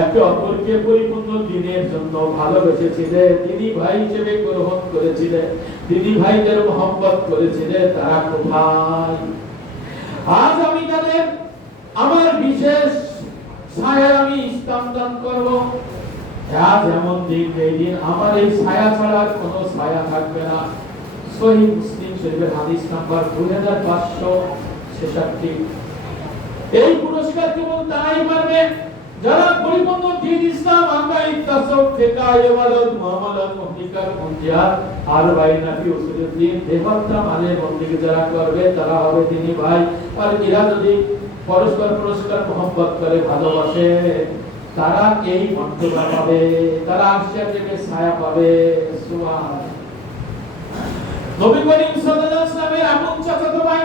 একে অপরকে পরিপূর্ণ দ্বীনের জন্য ভালোবেসেছিলেন, দিনী ভাই হিসেবে গ্রহণ করেছিলেন, দিনী ভাইদের মহব্বত করেছিলেন, তারা কোথায়? আজ আমি তাদের আমার বিশেষ ছায়া আমি ইসলাম দান করব। আজ এমন দিন, এই দিন আমার এই ছায়া ছাড়া কোনো ছায়া থাকবে না। সহিহ মুসলিম শরীফের হাদিস নাম্বার 2566। এই পুরস্কার কেবল তারাই পারবে যারা পরিপূর্ণ দ্বীন ইসলাম আকাঈদ তাসাউফ ফিকহ ইবাদত মুআমালাত মুহদিকার মুনজিয়াত আর বাইনা ফি উসুলুদ দ্বীন দেহত্তা মানে বন্দেগী যারা করবে তারা হবে দিনী ভাই। আর এরা যদি পরস্পর মহব্বত করে, ভালোবাসে, তারা এই মর্যাদা পাবে, তারা আরশের থেকে ছায়া পাবে। সুবহানাল্লাহ। নবী করিম সাল্লাল্লাহু আলাইহি ওয়াসাল্লামের আপন চাচাতো ভাই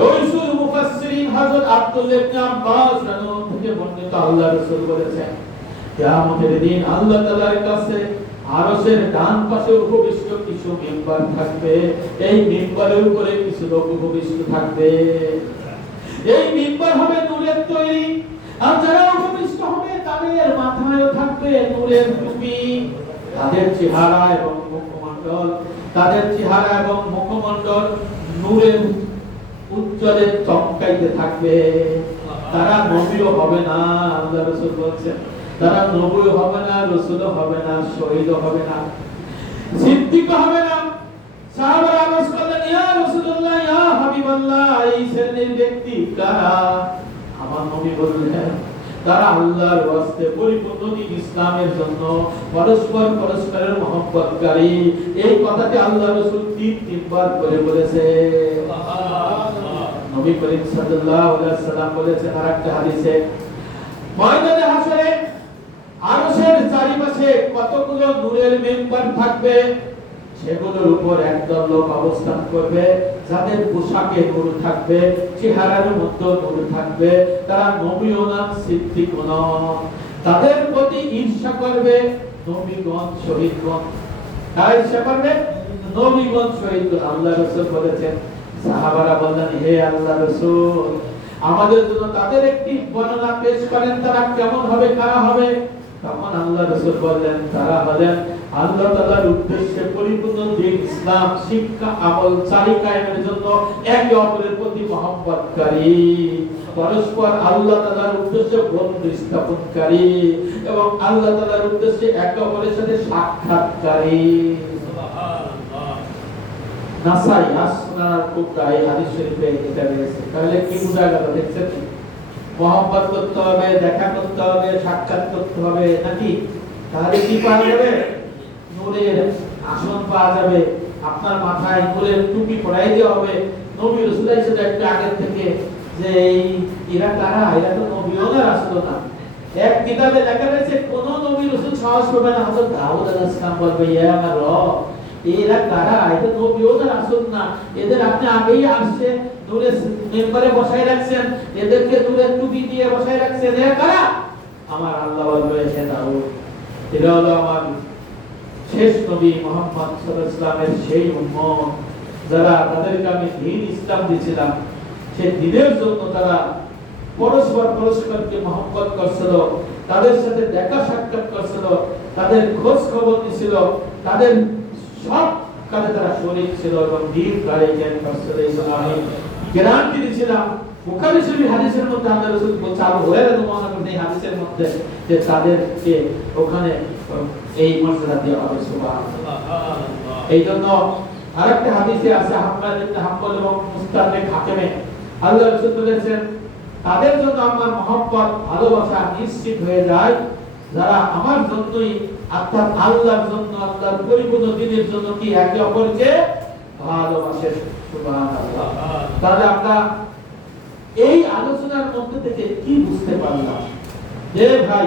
রাসূল মুফাসসিরিন হযরত আব্দুল্লাহ ইবনে আব্বাস রাদিয়াল্লাহু থেকে বর্ণিত, আল্লাহ রাসূল বলেছেন, কিয়ামতের দিন আল্লাহ তাআলার কাছে আরশের ডান পাশে উপবিষ্ট কিছু মিম্বার থাকবে, এই মিম্বারের উপরে কিছু লোক উপবিষ্ট থাকবে। এই মিম্বার হবে নূরের তৈরি, আর যারা উপবিষ্ট হবে তাদের মাথায়ও থাকবে নূরের টুপি, তাদের চেহারা এবং মুখমণ্ডল, তাদের চেহারা এবং মুখমণ্ডল নূরের উজ্জ্বলে চমকাইতে থাকবে। তারা নবীও হবে না, আল্লাহ রাসূল বলেছেন, তারা নবীও হবে না, রাসূলও হবে না, শহীদও হবে না, সিদ্দিকও হবে না। সাহাবারা আরজ করলেন, ইয়া রাসূলুল্লাহ, ইয়া হাবিবাল্লাহ, এই শ্রেণীর ব্যক্তি কারা? আমার নবী বললেন, তারা আল্লাহর ওয়াস্তে পরিপূর্ণ দ্বীন ইসলামের জন্য পরস্পরের মহব্বতকারী। এই কথাটি আল্লাহ রাসূল তিনবার করে বলেছে। সুবহানাল্লাহ। নবী করিম সাল্লাল্লাহু আলাইহি ওয়াসাল্লাম বলেছেন আরেকটা হাদিসে, ময়দানে হাশরে আরশের চারিপাশে কতগুলো নূরের মেম্বার থাকবে, সেগুলোর উপর একদল লোক অবস্থান করবে, যাদের পোশাকে নূর থাকবে, চেহারার মধ্যে নূর থাকবে, তারা নবীও না, সিদ্দিকও না। তাদের প্রতি ঈর্ষা করবে নবীগণ, শহীদগণ। তারা ঈর্ষা করবে নবীগণ, শহীদগণ। আল্লাহ রাসূল বলেছেন, সাহাবারা বললেন, হে আল্লাহ রাসূল, আমাদের জন্য তাদের একটি বর্ণনা পেশ করেন, তারা কেমন হবে, কারা হবে? তখন আল্লাহ রাসূল বললেন, তারা হলেন আল্লাহ তাআলার উদ্দেশ্যে পরিপূর্ণ দ্বীন ইসলাম শিক্ষা আমল জারি কায়েমের জন্য একে অপরের প্রতি মহব্বতকারী, পরস্পর আল্লাহ তাআলার উদ্দেশ্যে বন্ধু স্থাপনকারী এবং আল্লাহ তাআলার উদ্দেশ্যে একে অপরের সাথে সাক্ষাৎকারী। সুবহানাল্লাহ। নাসাই আসনার কুবরা এই হাদিস শরীফে এটা রয়েছে। তাহলে কি বোঝা গেল? দেখছেন, মহব্বত করতে হবে, দেখা করতে হবে, সাক্ষাৎ করতে হবে, নাকি? তাহলে কি পাওয়া যাবে? নূরের আসন পাওয়া যাবে, আপনার মাথায় নূরের টুপি পরাই দেওয়া হবে। নবী রাসূল হিসেবে একটু আগে থেকে যে এই এরা কারা, এরা তো নবীও না, রাসূলও না। এক কিতাবে লেখা রয়েছে, কোন নবী রাসূল সাহস করবে না, হযরত দাউদ আলাইহিস সালাম বলবে, ইয়া আমার রব, এরা কারা? এটা নবীও না, রাসূল না, এদের আপনি আগেই আসছে নূরের মেম্বারে বসায় রাখছেন, এদেরকে নূরের টুপি দিয়ে বসায় রাখছেন, এরা কারা? আমার আল্লাহ বলবে, হে দাউদ, এরা হলো আমার শেষ নবী মুহাম্মদ সাল্লাল্লাহু আলাইহি ওয়াসাল্লামের সেই উম্মত, যারা তাদেরকে আমি দ্বীন ইসলাম দিয়েছিলাম, সেই দ্বীনের জন্য তারা পরস্পরকে মহব্বত করছিল, তাদের সাথে দেখা সাক্ষাৎ করছিল, তাদের খোঁজ খবর নিছিল, তাদের সব কাজে তারা শরীক ছিল এবং দ্বীন কায়েম করছিল। আমি গ্যারান্টি দিয়েছিলাম, বুখারী শরীফ হাদিসের মধ্যে আল্লাহ রাসূল চালু হয়ে গেল এই হাদিসের মধ্যে, যে তাদেরকে ওখানে এই মর্যাদা দেওয়া হবে। সুবহানাল্লাহ। এই জন্য আরেকটা হাদিসে আছে, আহমদ ইবনে হাম্বল এবং মুস্তাদরিক হাকিমে আল্লাহ রাসূল বলেছেন, তাদের জন্য আমার মহব্বত, ভালোবাসা নিশ্চিত হয়ে যায় যারা আমার জন্যই, অর্থাৎ আল্লাহর জন্য, আল্লাহর পরিপূর্ণ দ্বীনের জন্য কি একে অপরকে ভালোবাসে। সুবহানাল্লাহ। তাহলে আমরা এই আলোচনার মধ্যে থেকে কি বুঝতে পারলাম? যে ভাই,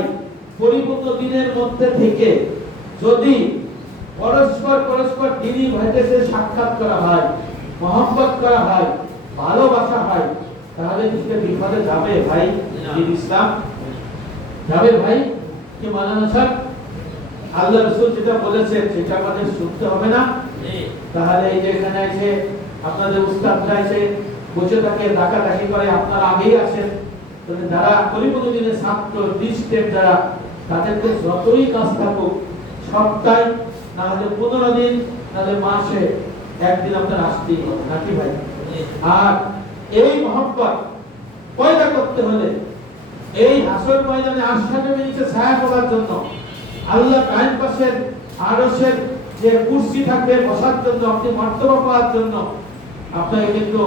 পরিপূর্ণ দ্বীনের মধ্যে থেকে যদি পরস্পর দ্বীনি ভাইদের সাথে সাক্ষাৎ করা হয়, মহব্বত করা হয়, ভালোবাসা হয়, তাহলে কি বিপদে যাবে ভাই? দ্বীন ইসলাম যাবে ভাই? কি মানানো স্যার? আল্লাহ রাসূল যেটা বলেছেন সেটা আমাদের শুনতে হবে না? তাহলে এই যে এখানে এসে আপনাদের উস্তাদরা এসে বসে থাকে, ডাকাডাকি করে, আপনারা আগেই আসেন, তাহলে যারা পরিপূর্ণ দ্বীনের ছাত্র, ডিস্টেন্ট যারা, তাদেরকে যতই কাজ থাকুক, সপ্তাহে না হলে 15 দিন, না হলে মাসে একদিন আপনার আসতেই হবে, নাকি ভাই? আর এই মহব্বত পয়দা করতে হলে, এই হাসর ময়দানে আশরাফের নিচে ছায়া পাওয়ার জন্য, আল্লাহ কায়েম পাশের আরশের যে কুরসি থাকবে বসার জন্য, আপনি মর্তবা পাওয়ার জন্য, আপনাকে কিন্তু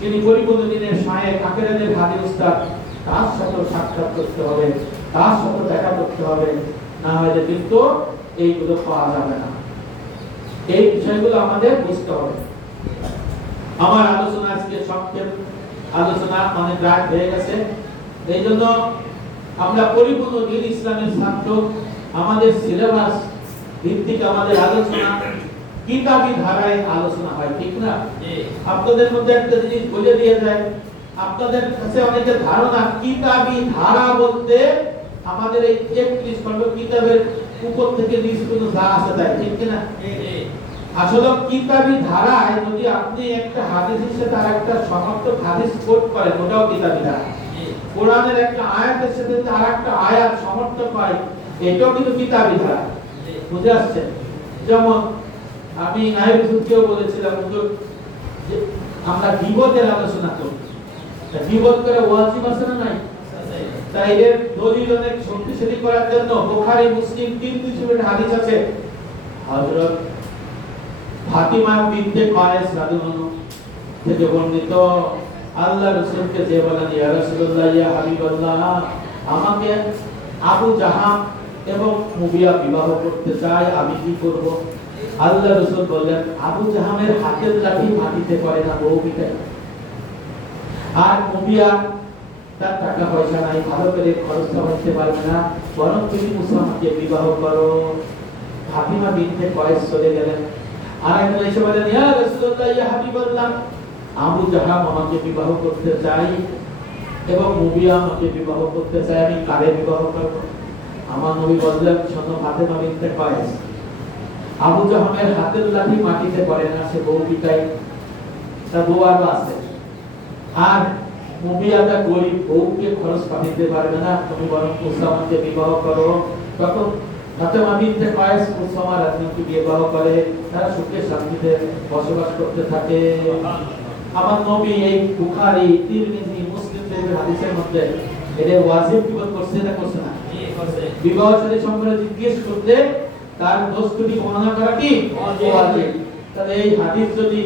যিনি পরিপূর্ণ দ্বীনের শায়েখ আখেরাতের হাদী উস্তাদ, তার সাথে সাক্ষাৎ করতে হবে, তার সাথে দেখা করতে হবে, না হলে কিন্তু এইগুলো পাওয়া যাবে না। এই বিষয়গুলো আমাদের বুঝতে হবে। আমার আলোচনা আজকে সংক্ষেপ আলোচনা, অনেক রাত হয়ে গেছে, এই জন্য আমরা পরিপূর্ণ দ্বীন ইসলামের ছাত্র, আমাদের সিলেবাস ভিত্তিক আমাদের আলোচনা কিতাবী ধারায় আলোচনা হয়, ঠিক না? আপনাদের মধ্যে একটা জিনিস বলে দিয়ে যায়, আপনাদের কাছে অনেকের ধারণা কিতাবী ধারা বলতে আমাদের এই 31 খণ্ড কিতাবের উপর থেকে নিচ পর্যন্ত যা আছে তাই, ঠিক না? আসলে কিতাবী ধারায় যদি আপনি একটা হাদিসের সাথে আরেকটা সমর্থক হাদিস কোট করেন, ওটাও কিতাবী ধারা। কোরআনের একটা আয়াতের সাথে আরেকটা আয়াত সমর্থন পায়, এটাও কিন্তু কিতাবী ধারা। বুঝে আসছে? যেমন আমি নায়েব হুজুরকেও বলেছিলাম, হুজুর যে আমরা গীবতের আলোচনা করি, গীবত করে ওয়াজিব আছে না নাই? তাই এর দলিল অনেক শক্তিশালী করার জন্য বুখারী মুসলিম তিন হাদিস আছে। হযরত ফাতিমা বিনতে কায়েস রাদিয়াল্লাহু থেকে বর্ণিত, আল্লাহ রাসূলকে যে বলেন, ইয়া রাসূলুল্লাহ, ইয়া হাবিবাল্লাহ, আমাকে আবু জাহাম এবং মুবিয়া বিবাহ করতে চায়, আমি কি করব? আল্লাহ রাসূল বললেন, আবু জাহামের হাতের লাঠি মাটিতে পড়ে না, বউ পিটায়। আর মুবিয়া তার টাকা পয়সা নাই, ভালো করে খরচ করতে পারবে না, বরং তুমি মুসলমানকে বিবাহ করো। ফাতিমা বিনতে কায়েস চলে গেলেন। আর একজন এসে বলেন, ইয়া রাসূলুল্লাহ, ইয়া হাবিবাল্লাহ, আবু জাহাম আমাকে বিবাহ করতে চাই এবং মুবিয়া আমাকে বিবাহ করতে চায়, আমি কারে বিবাহ করব? আমার নবী বললেন, শোনো ফাতিমা বিনতে কায়েস, আবু জাহামের হাতের লাঠি মাটিতে পড়ে না, সে বউ পিটায়, তার বউ আরো আছে। আর মুবিয়াটা গরিব, বউকে খরচ পাঠাতে পারবে না, তুমি বরং উসামাকে বিবাহ করো। তখন ফাতিমা বিনতে কায়েস উসামা রাদিয়াল্লাহু বিবাহ করে, তারা সুখে শান্তিতে বসবাস করতে থাকে। আমার নবী এই বুখারী, তিরমিজি, মুসলিমের হাদিসের মধ্যে এটা ওয়াজিব কিবত করছে না করছে না? করছে। বিবাহ সাথে সম্পর্কে জিজ্ঞেস করলে তার দোষটি বর্ণনা করা কি ওয়াজিব। তাহলে এই হাদিস যদি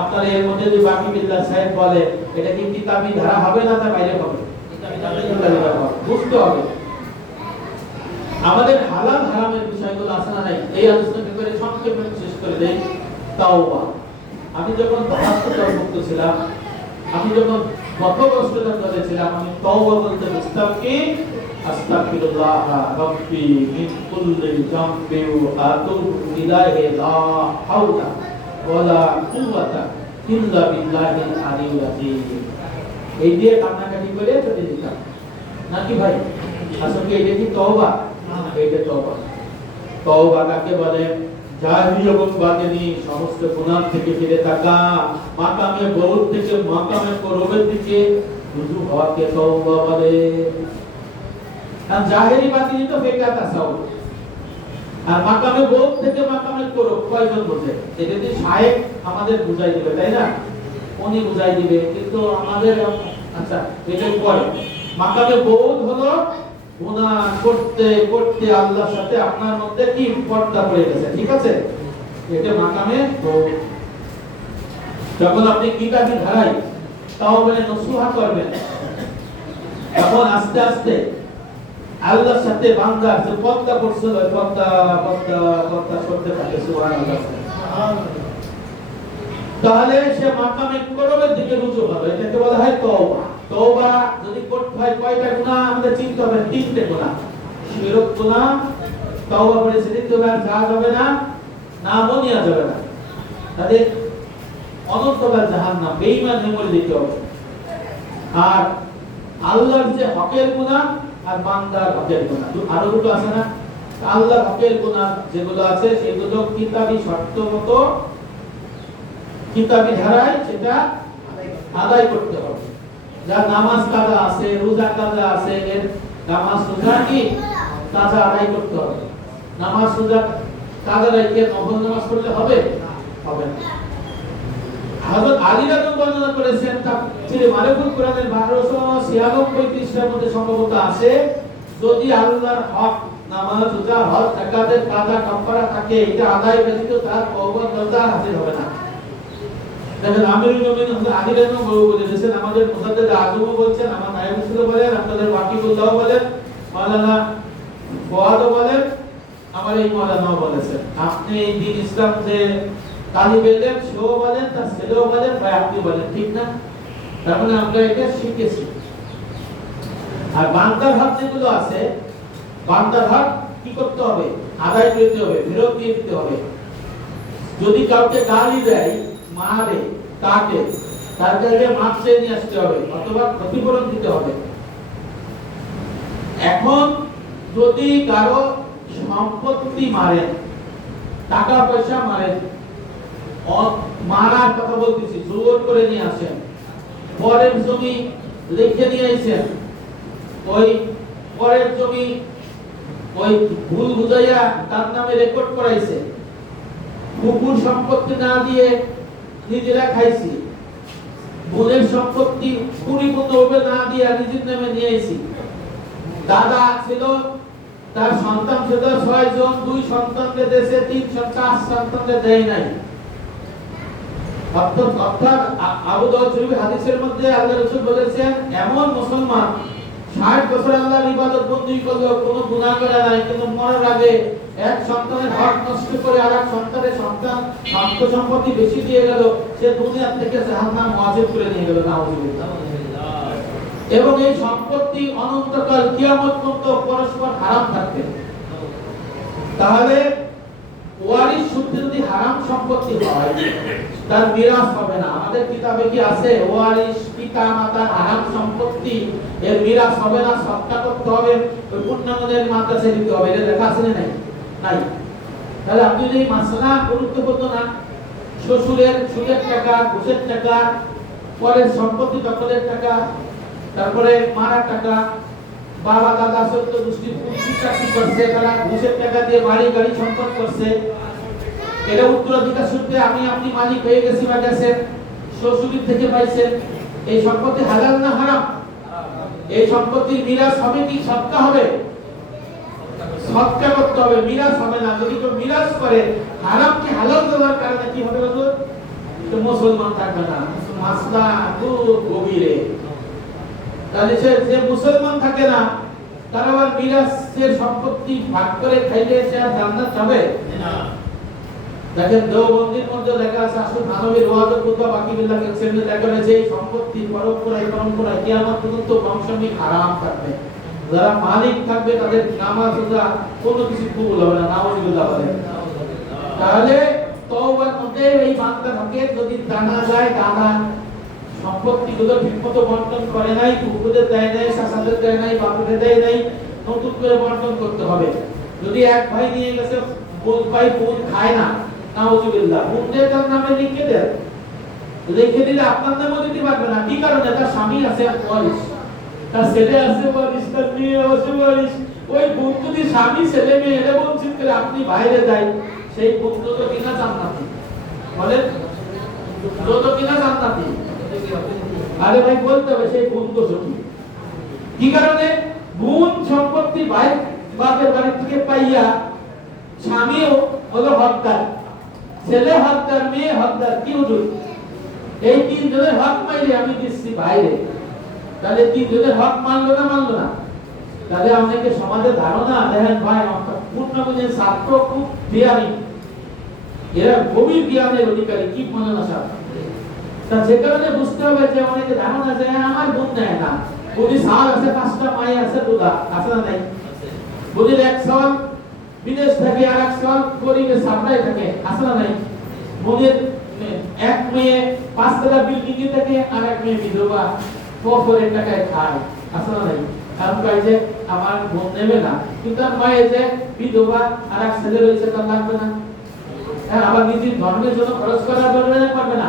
আপনার এর মধ্যে যে বাকি বিল্লাহ সাহেব বলে, এটা কি কিতাবী ধারা হবে না তার বাইরে হবে? কিতাবী ধারা হবে। বুঝতে হবে আমাদের হালাল হারামের বিষয়গুলো আছে না নাই। এই আলোচনা করে সংক্ষেপে শেষ করে দেই। তাওবা, আমি যখন মুক্ত ছিলাম, আমি যখন পথভ্রষ্টতা করেছিলাম, আমি তাওবা বলতে বুঝতাম কি আস্তাগফিরুল্লাহ রাব্বি মিন কুল্লি যামবি ওয়া আতুবু ইলাইহি লা হাওলা ওয়ালা কুওয়াতা ইল্লা বিল্লাহিল আলিয়্যিল আযীম। এই দিয়ে কান্নাকাটি করে চলে যেতাম নাকি ভাই? আসলে এটা কি তওবা? এটা তওবা। তওবা কাকে বলে? জাহিলি এবং বাতিনি সমস্ত গুনাহ থেকে ফিরে থাকা, মাকামে গৌর থেকে মাকামে করবের দিকে রুজু হওয়াকে তওবা বলে। আর জাহিলি বাতিনি তো বেকার তাসাউফ, আর মাকামে গৌর থেকে মাকামে করব কয়জন বোঝে? এটা যে শায়েখ আমাদের বুঝাই দিবে, তাই না? উনি বুঝাই দিবে, কিন্তু আমাদের আচ্ছা এটা পরে মাকামে গৌর হলো গুনাহ করতে করতে আল্লাহর সাথে আপনার মধ্যে কি পর্দা পড়ে গেছে, ঠিক আছে? এটা মাকামে গৌর। যখন আপনি কিতাবী ধারায় তাওবা নসুহা করবেন, তখন আস্তে আস্তে আল্লাহর সাথে বান্দার যে পর্দা পড়ছিল, পর্দা পর্দা পর্দা করতে থাকে। সুবহানাল্লাহ। তাহলে সে মাকামে করবের দিকে রুজু হবে। এটাকে বলা হয় তওবা। তওবা যদি করতে হয় কয়টা গুনাহ আমাদের চিনতে হবে? তিনটে গুনাহ। শিরক গুনাহ, তওবা করে সেদিন তো আর যাওয়া যাবে না, নামও নেওয়া যাবে না। তাদের অনন্তকাল জাহান্নাম, বেঈমান মরে যেতে হবে। আর আল্লাহর যে হকের গুনাহ আর বান্দার হকের গুনাহ, আরো দুটো আছে না? আল্লাহর হকের গুনাহ যেগুলো আছে সেগুলো কিতাবী শর্ত মতো কিতাবী ধারায় সেটা আদায় করতে হবে। যা নামাজ কাজা আছে, রোজা কাজা আছে, এর নামাজ রোজা কি কাজা আদায় করতে হবে। নামাজ রোজা কাজা রেখে নফল নামাজ পড়লে হবে? হবে না। হযরত আলী রাদিয়াল্লাহু বর্ণনা করেছেন, তাফসীরে মারিফুল কোরআনের 1296 পৃষ্ঠার মধ্যে সম্ভবত আছে, যদি আল্লাহর হক নামাজ রোজা হজ যাকাতের কাজা কাফারা থাকে, এটা আদায় ব্যতীত তার তওবা দরজা হাসিল হবে না। দেখেন আমিরুল মুমিনিন হযরত আলী রাদিয়াল্লাহু আনহু বলেছেন, আমাদের মুজাদ্দিদ আযমও বলেছেন, আমার নায়েব হুজুর বলেন, আপনাদের ওয়াকিবুল্লাহ বলেন, মাওলানা ফুয়াদও বলেন, আমার এই মাওলানাও বলেছেন, আপনি এই দ্বীন ইসলাম যে তালিব ইলম সেও বলেন, তার ছেলেও বলেন, ভাই আপনি বলেন, ঠিক না? তার মানে আমরা এটা শিখেছি। আর বান্দার হক যেগুলো আছে, বান্দার হক কি করতে হবে? আদায় করতে হবে, ফেরত দিয়ে দিতে হবে। যদি কাউকে গালি দেয়, মারে, কাটে, তার কাছে মাপ চেয়ে নিয়ে আসতে হবে অথবা ক্ষতিপূরণ দিতে হবে। এখন যদি কারো সম্পত্তি মারেন, টাকা পয়সা মারেন, মারার কথা বলতেছি, জোর করে নিয়ে আসেন, পরের জমি লিখে নিয়ে আসেন, ওই পরের জমি ওই ভুল বুঝাইয়া তার নামে রেকর্ড করাইছে, কুকুর সম্পত্তি না দিয়ে নিজেরা খাইছি, বোনের সম্পত্তি পরিপূর্ণভাবে না দিয়ে নিজের নামে নিয়েছি। দাদা ছিল, তার সন্তান ছিল 6 জন, 2 সন্তানকে দেশে 3 4 সন্তানকে দেয় নাই। অর্থাৎ আবু দাউদ শরীফের হাদিসের মধ্যে আল্লাহ রাসূল বলেছেন, এমন মুসলমান 60 বছর আল্লাহর ইবাদত বন্দেগী করলেও কোনো গুনাহ করে নাই, কিন্তু মরার আগে এক সন্তানের হক নষ্ট করে আরেক সন্তানের সম্পত্তি বেশি দিয়ে গেল, সে দুনিয়া থেকে জাহান্নাম ওয়াজিব করে নিয়ে গেল। নাউযুবিল্লাহ। এবং এই সম্পত্তি অনন্তকাল কিয়ামত পর্যন্ত পরস্পর হারাম থাকবে। তাহলে ওয়ারিশ সূত্রে যদি হারাম সম্পত্তি হয়, তার মিরাস হবে না। আমাদের কিতাবে কি আছে? ওয়ারিশ পিতা মাতার হারাম সম্পত্তি এর মিরাস হবে না, সদকা করতে হবে, ওই পূর্ণাঙ্গদের মাদ্রাসায় দিতে হবে। এটা লেখা আছে না? নাই নাই। তাহলে আপনি যদি মাসলা গুরুত্বপূর্ণ না, শ্বশুরের সুদের টাকা, ঘুষের টাকা, পরের সম্পত্তি দখলের টাকা, তারপরে মারা টাকা, বাবা দাদা সত্য গোষ্ঠী চাকরি করছে, তারা ঘুষের টাকা দিয়ে বাড়ি গাড়ি সম্পদ করছে, এটা উত্তরাধিকার সূত্রে আমি আপনি মালিক হয়ে গেছি বা গেছেন, শ্বশুর থেকে পাইছেন, এই সম্পত্তি হালাল না হারাম? এই সম্পত্তির মিরাস হবে কি সদকা হবে? সদকা করতে হবে, মিরাস হবে না। যদি কেউ মিরাস করে হারামকে হালাল করার কারণে কি হবে? তো মুসলমান থাকবে না। মাসলা খুব গভীরে। তাহলে যে মুসলমান থাকে না, তার আবার মিরাসের সম্পত্তি ভাগ করে খাইলে সে আর জান্নাত যাবে না। দেখেন দেওবন্দির মধ্যে লেখা আছে, আসল মানবীর ওয়াজত কুতুবা বাকি বিল্লাহ সেখানে লেখা আছে এই সম্পত্তি পরম্পরায় কিয়ামত পর্যন্ত বংশাবলী হারাম থাকবে। যারা মালিক থাকবে তাদের নামাজ রোজা কোনো কিছু কবুল হবে না। নাউযুবিল্লাহ বলে। তাহলে তওবার মধ্যে এই বান্দা থাকে, যদি জানা যায় দাদা সম্পত্তিগুলো ঠিকমতো বন্টন করে নাই, কুকুরদের দেয় নাই, শাসাদের দেয় নাই, বাপেদের দেয় নাই, নতুন করে বন্টন করতে হবে। যদি এক ভাই নিয়ে গেছে, বোন ভাই বোন খায় না, নাউযুবিল্লাহ, বোনদের তার নামে লিখে দেন। লিখে দিলে আপনার নামও দিতে পারবে না। কি কারণে? তার স্বামী আছে ওয়ারিশ, তার ছেলে আছে ওয়ারিশ, তার মেয়ে আছে ওয়ারিশ। ওই বোন যদি স্বামী ছেলে মেয়ে এলে বঞ্চিত করে আপনি বাইরে যাই, সেই বোন তো কিনা জান্নাতি। বলেন তো কিনা জান্নাতি? আরে ভাই বলতে হবে সেই বোন তো সত্যি। কি কারণে? বোন সম্পত্তি ভাই বাপের বাড়ি থেকে পাইয়া, স্বামীও হলো হকদার, ছেলে হকদার, মেয়ে হকদার। কি হুজুর? এই 3 জনের হক পাইলে আমি দিচ্ছি বাইরে। তাহলে 3 জনের হক মানলো না? তাহলে আমাদেরকে সমাজের ধারণা দেখেন ভাই, পূর্ণগুণের ছাত্র খুব জ্ঞানী, এরা গভীর জ্ঞানের অধিকারী। কি মনে না স্যার? তা যে কারণে বুঝতে হবে যে অনেকে ধারণা যে আমার বোন নেয় না, বোনের সাল আছে, 5টা মাই আছে, দুধা আছে না নাই? বোনের এক সাল বিদেশ থাকে, আর এক সাল গরিবের সাপ্লাই থাকে, আছে না নাই? বোনের এক মেয়ে 5 তলা বিল্ডিং এ থাকে, আর এক মেয়ে বিধবা, ফোরের টাকায় খায়, আছে না নাই? কারণ কয় যে আমার বোন নেবে না, কিন্তু আর মায়ে যে বিধবা, আর এক ছেলে রয়েছে, তার লাগবে না। আবার নিজের ধর্মের জন্য খরচ করা পারবে না,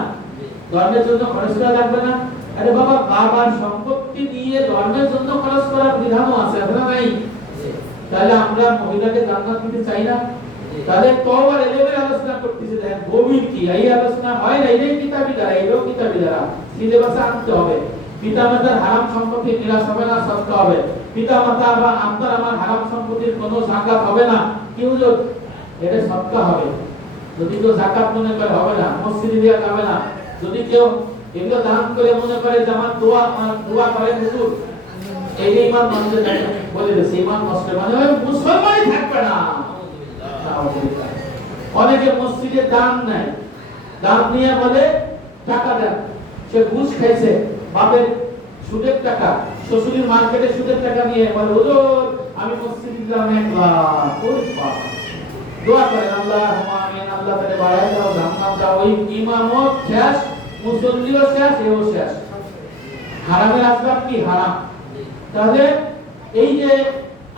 ধর্মের জন্য খরচ করা লাগবে না। আরে বাবা, বাবার সম্পত্তি নিয়ে ধর্মের জন্য খরচ করার বিধানও আছে, আছে না নাই? তাহলে আমরা মহিলাকে জান্নাত দিতে চাই না? তাহলে তওবার এলেমের আলোচনা করতেছি, দেখেন গভীর কি এই আলোচনা হয় না। এই কিতাবী দ্বারা, এইও কিতাবী দ্বারা সিলেবাসে আনতে হবে। পিতামাতার হারাম সম্পত্তি মিরাস হবে না, সদকা হবে। পিতামাতা বা আপনার আমার হারাম সম্পত্তির কোনো যাকাত হবে না। কি হুজুর? এটা সদকা হবে। যদি কেউ যাকাত মনে করে হবে না, মসজিদে দেওয়া যাবে না। যদি কেউ এগুলো দান করে মনে করে যে আমার দোয়া করে হুজুর, এই ঈমান নষ্ট বলে দিয়েছে, ঈমান নষ্ট মানে মুসলমানই থাকবে না। অনেকে মসজিদে দান নেয়, দান নিয়ে বলে টাকা দেন, সে ঘুষ খাইছে, বাপের সুদের টাকা, শ্বশুরের মার্কেটে সুদের টাকা নিয়ে বলে হুজুর আমি মসজিদে দিলাম 1 লাখ। ওই বাবা, দোয়া করেন আল্লাহুম্মা আমিন, আল্লাহ তাআলা বাড়ায় দাও, জান্নাত দাও। ওই ঈমানও শেষ, মুসল্লিও শেষ, এও শেষ। হারামের আসবাব কি? হারাম। তাহলে এই যে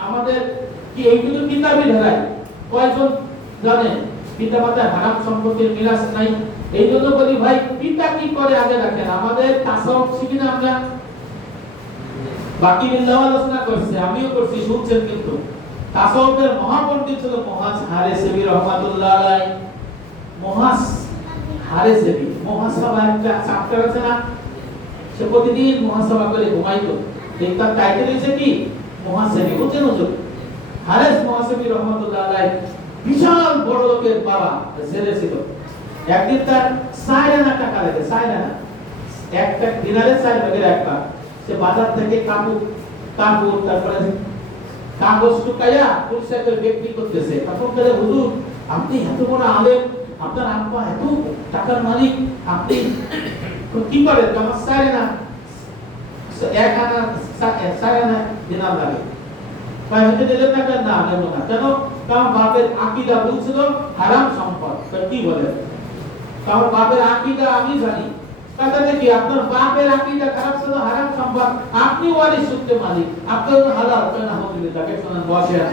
আমাদের কি এইগুলো কিতাবী ধারায় কয়জন জানে পিতামাতার হারাম সম্পত্তির মিরাস নাই? এই জন্য বলি ভাই, পিতা কি করে আগে রাখেন। আমাদের তাসাউফ শিখি না আমরা, বাকি বিল্লাহ আলোচনা করছে, আমিও করছি, শুনছেন। কিন্তু তাসাউফের মহাপণ্ডিত ছিল মুহাস হারেসেবি রহমাতুল্লাহ আলাইহি। মুহাস হারেসেবি মুহাসাবা একটা চ্যাপ্টার আছে না, সে প্রতিদিন মুহাসাবা করে ঘুমাইতো। তার টাইটেল হয়েছে কি মুহাসেবি। বুঝছেন হুজুর? হারেস মুহাসেবি রহমাতুল্লাহ আলাইহি বিশাল বড় লোকের বাবা, জেলে ছিল। একদিন তার 4 আনা টাকা লাগে, 4 আনা, একটা দিনারে 4 ভাগের একটা। সে বাজার থেকে কাপড় তারপরে কাগজ টুকাইয়া পুরসাকে বিক্রি করতেছে। তখন বলে, হুজুর আপনি এত বড় আলেম, আপনার আব্বা এত টাকার মালিক, আপনি কি করেন? আমার 4 আনা, 1 আনা 4 আনা দিনার লাগে। ভাই হতে দিলেন না? কেন না দেব না। কেন? কারণ বাপের আকীদা বলছিল হারাম সম্পদ। তো কি বলেন? কারণ বাপের আকীদা আমি জানি। তাহলে কি আপনার বাপের আকীদা খারাপ ছিল, হারাম সম্পদ, আপনি ওয়ারিস সূত্রে মালিক, আপনার হালাল কেন হবে? তাকে শোনেন, বসেন।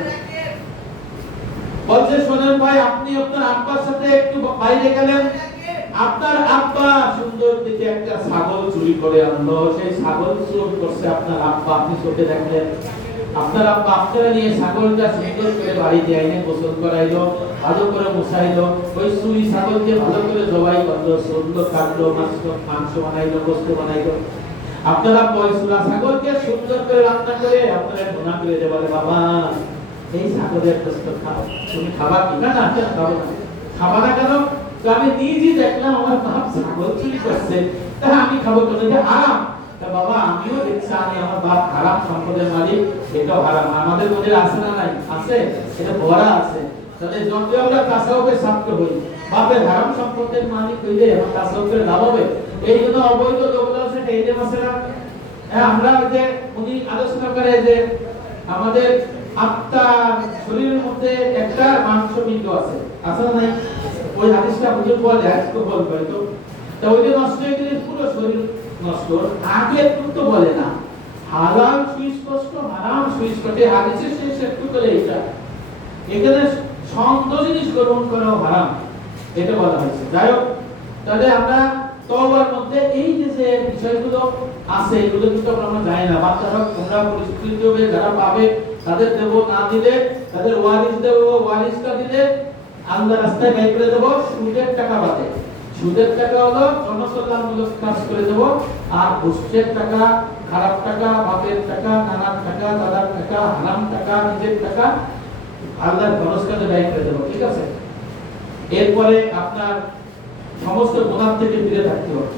বলছে, শোনেন ভাই, আপনি আপনার আব্বার সাথে একটু বাইরে গেলেন, আপনার আব্বা সুন্দর দেখে একটা ছাগল চুরি করে আনলো। সেই ছাগল চুরি করছে আপনার আব্বা, আপনি চোখে দেখলেন। আপনার আব্বা আপনারা নিয়ে ছাগলটা সুন্দর করে বাড়িতে এনে গোসল করাইলো, ভালো করে মুছাইলো, ওই সুই ছাগলকে ভালো করে জবাই করলো, সুন্দর কাটলো, মাংস বানাইলো, গোশত বানাইলো। আপনারা ওই সুরা ছাগলকে সুন্দর করে রান্না করে আপনারা ভুনা করে দিয়ে বলে, বাবা এই ছাগলের গোশত খাও, তুমি খাবা কি? না না, খাবো না। খাবা না কেন? আমি নিজে দেখলাম আমার বাপ ছাগল চুরি করছে, তা আমি খাবো কেন? এটা হারাম। বাবা আমিও দেখছি, আমি আমার বাপ হারাম সম্পদের মালিক, এটাও হারাম। আমাদের মধ্যে আছে না নাই? আছে, এটা ভরা আছে। তাহলে যত আমরা তাসাউফের ছাত্র হই, বাপের হারাম সম্পদের মালিক হইলে আমার তাসাউফের লাভ হবে। এই জন্য অবৈধ লোকগুলো আছে, এই যে মাসেরা আমরা যে উনি আলোচনা করে যে আমাদের আত্মা শরীরের মধ্যে একটা মাংসপিণ্ড আছে, আছে না নাই? ওই হাদিসটা বুঝে বলে, আজকে বলবো তো। তা ওইটা নষ্ট হয়ে গেলে পুরো শরীর নষ্ট। আগে তো বলে না, হালাল সুস্পষ্ট, হারাম সুস্পষ্ট, হাদিসের শেষ একটু করে এটা। এখানে সন্ত জিনিস গ্রহণ করাও হারাম, এটা বলা হয়েছে। যাই হোক, তাহলে আমরা তওবার মধ্যে এই যে বিষয়গুলো আছে, এগুলো কিন্তু আমরা জানি না। বাচ্চারা তোমরা পরিস্থিতি হবে, যারা পাবে তাদের দেব, না দিলে তাদের ওয়ারিস দেব, ওয়ারিসটা দিলে আল্লাহ রাস্তায় ব্যয় করে দেব, সুদের টাকা বাদে। সুদের টাকা হলো জনকল্যাণমূলক কাজ করে দেব, আর ঘুষের টাকা, খারাপ টাকা, বাপের টাকা, নানার টাকা, দাদার টাকা, হারাম টাকা, নিজের টাকা আল্লাহর খরচ কাজে ব্যয় করে দেব। ঠিক আছে? এরপরে আপনার সমস্ত গুনাহ থেকে ফিরে থাকতে হবে।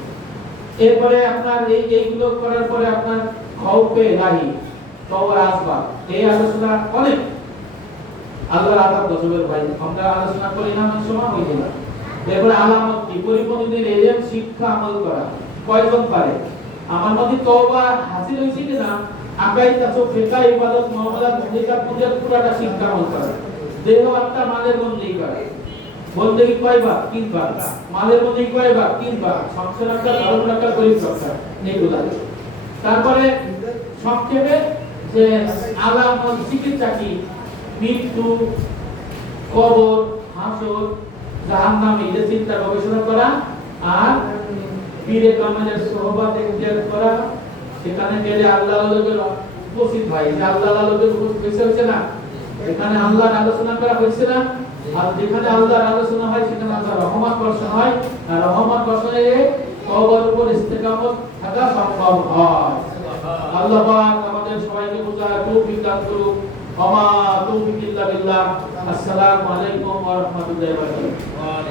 এরপরে আপনার এইগুলো করার পরে আপনার খাওফে ইলাহি, তওবা আসবাব, এই আলোচনা অনেক। আল্লাহর আযাব গজবের ভাই আমরা আলোচনা করি না, অনেক সময় হয়ে যায়। এরপরে আলামত কি? পরিপূর্ণদের ইলম, শিক্ষা, আমল করা কয়জন পারে? আমার মধ্যে তওবা হাসিল হইছে কিনা, আকাইদ, তাসawuf, ফিকহ, ইবাদত, মুআমালাত, মুনাফিকাত, পুজো পুরাটা শিক্ষা আমল করা। দেহ আত্মা মালের বন্দী করে, বন্দেগী কয়বার? 3 বার। মালের বন্দী কয়বার? 3 বার। সংসার রাখা, ধর্ম রাখা, গরিব রাখা, এগুলা। তারপরে সংক্ষেপে যে আলামত, চিকিৎসা কি? মৃত্যু, কবর, হাসর, জাহান্নাম, এই চিন্তা গবেষণা করা, আর পীরে কামেলের সোহবত ইখতিয়ার করা। সেখানে গেলে আল্লাহর লোকের উপস্থিত হয়, যে আল্লাহর লোকের উপস্থিত হয়েছে না, এখানে আল্লাহর আলোচনা করা হয়েছে না। আর যেখানে আল্লাহর আলোচনা হয় সেখানে আল্লাহর রহমত বর্ষণ হয়, আর রহমত বর্ষণে তওবার উপর ইস্তেকামত থাকা সম্ভব হয়। আল্লাহ পাক আমাদের সবাইকে বোঝার তৌফিক দান করুন। ওয়া মা তৌফিক ইল্লা বিল্লাহ। আসসালামু আলাইকুম ওয়া রাহমাতুল্লাহি ওয়া বারাকাতুহু।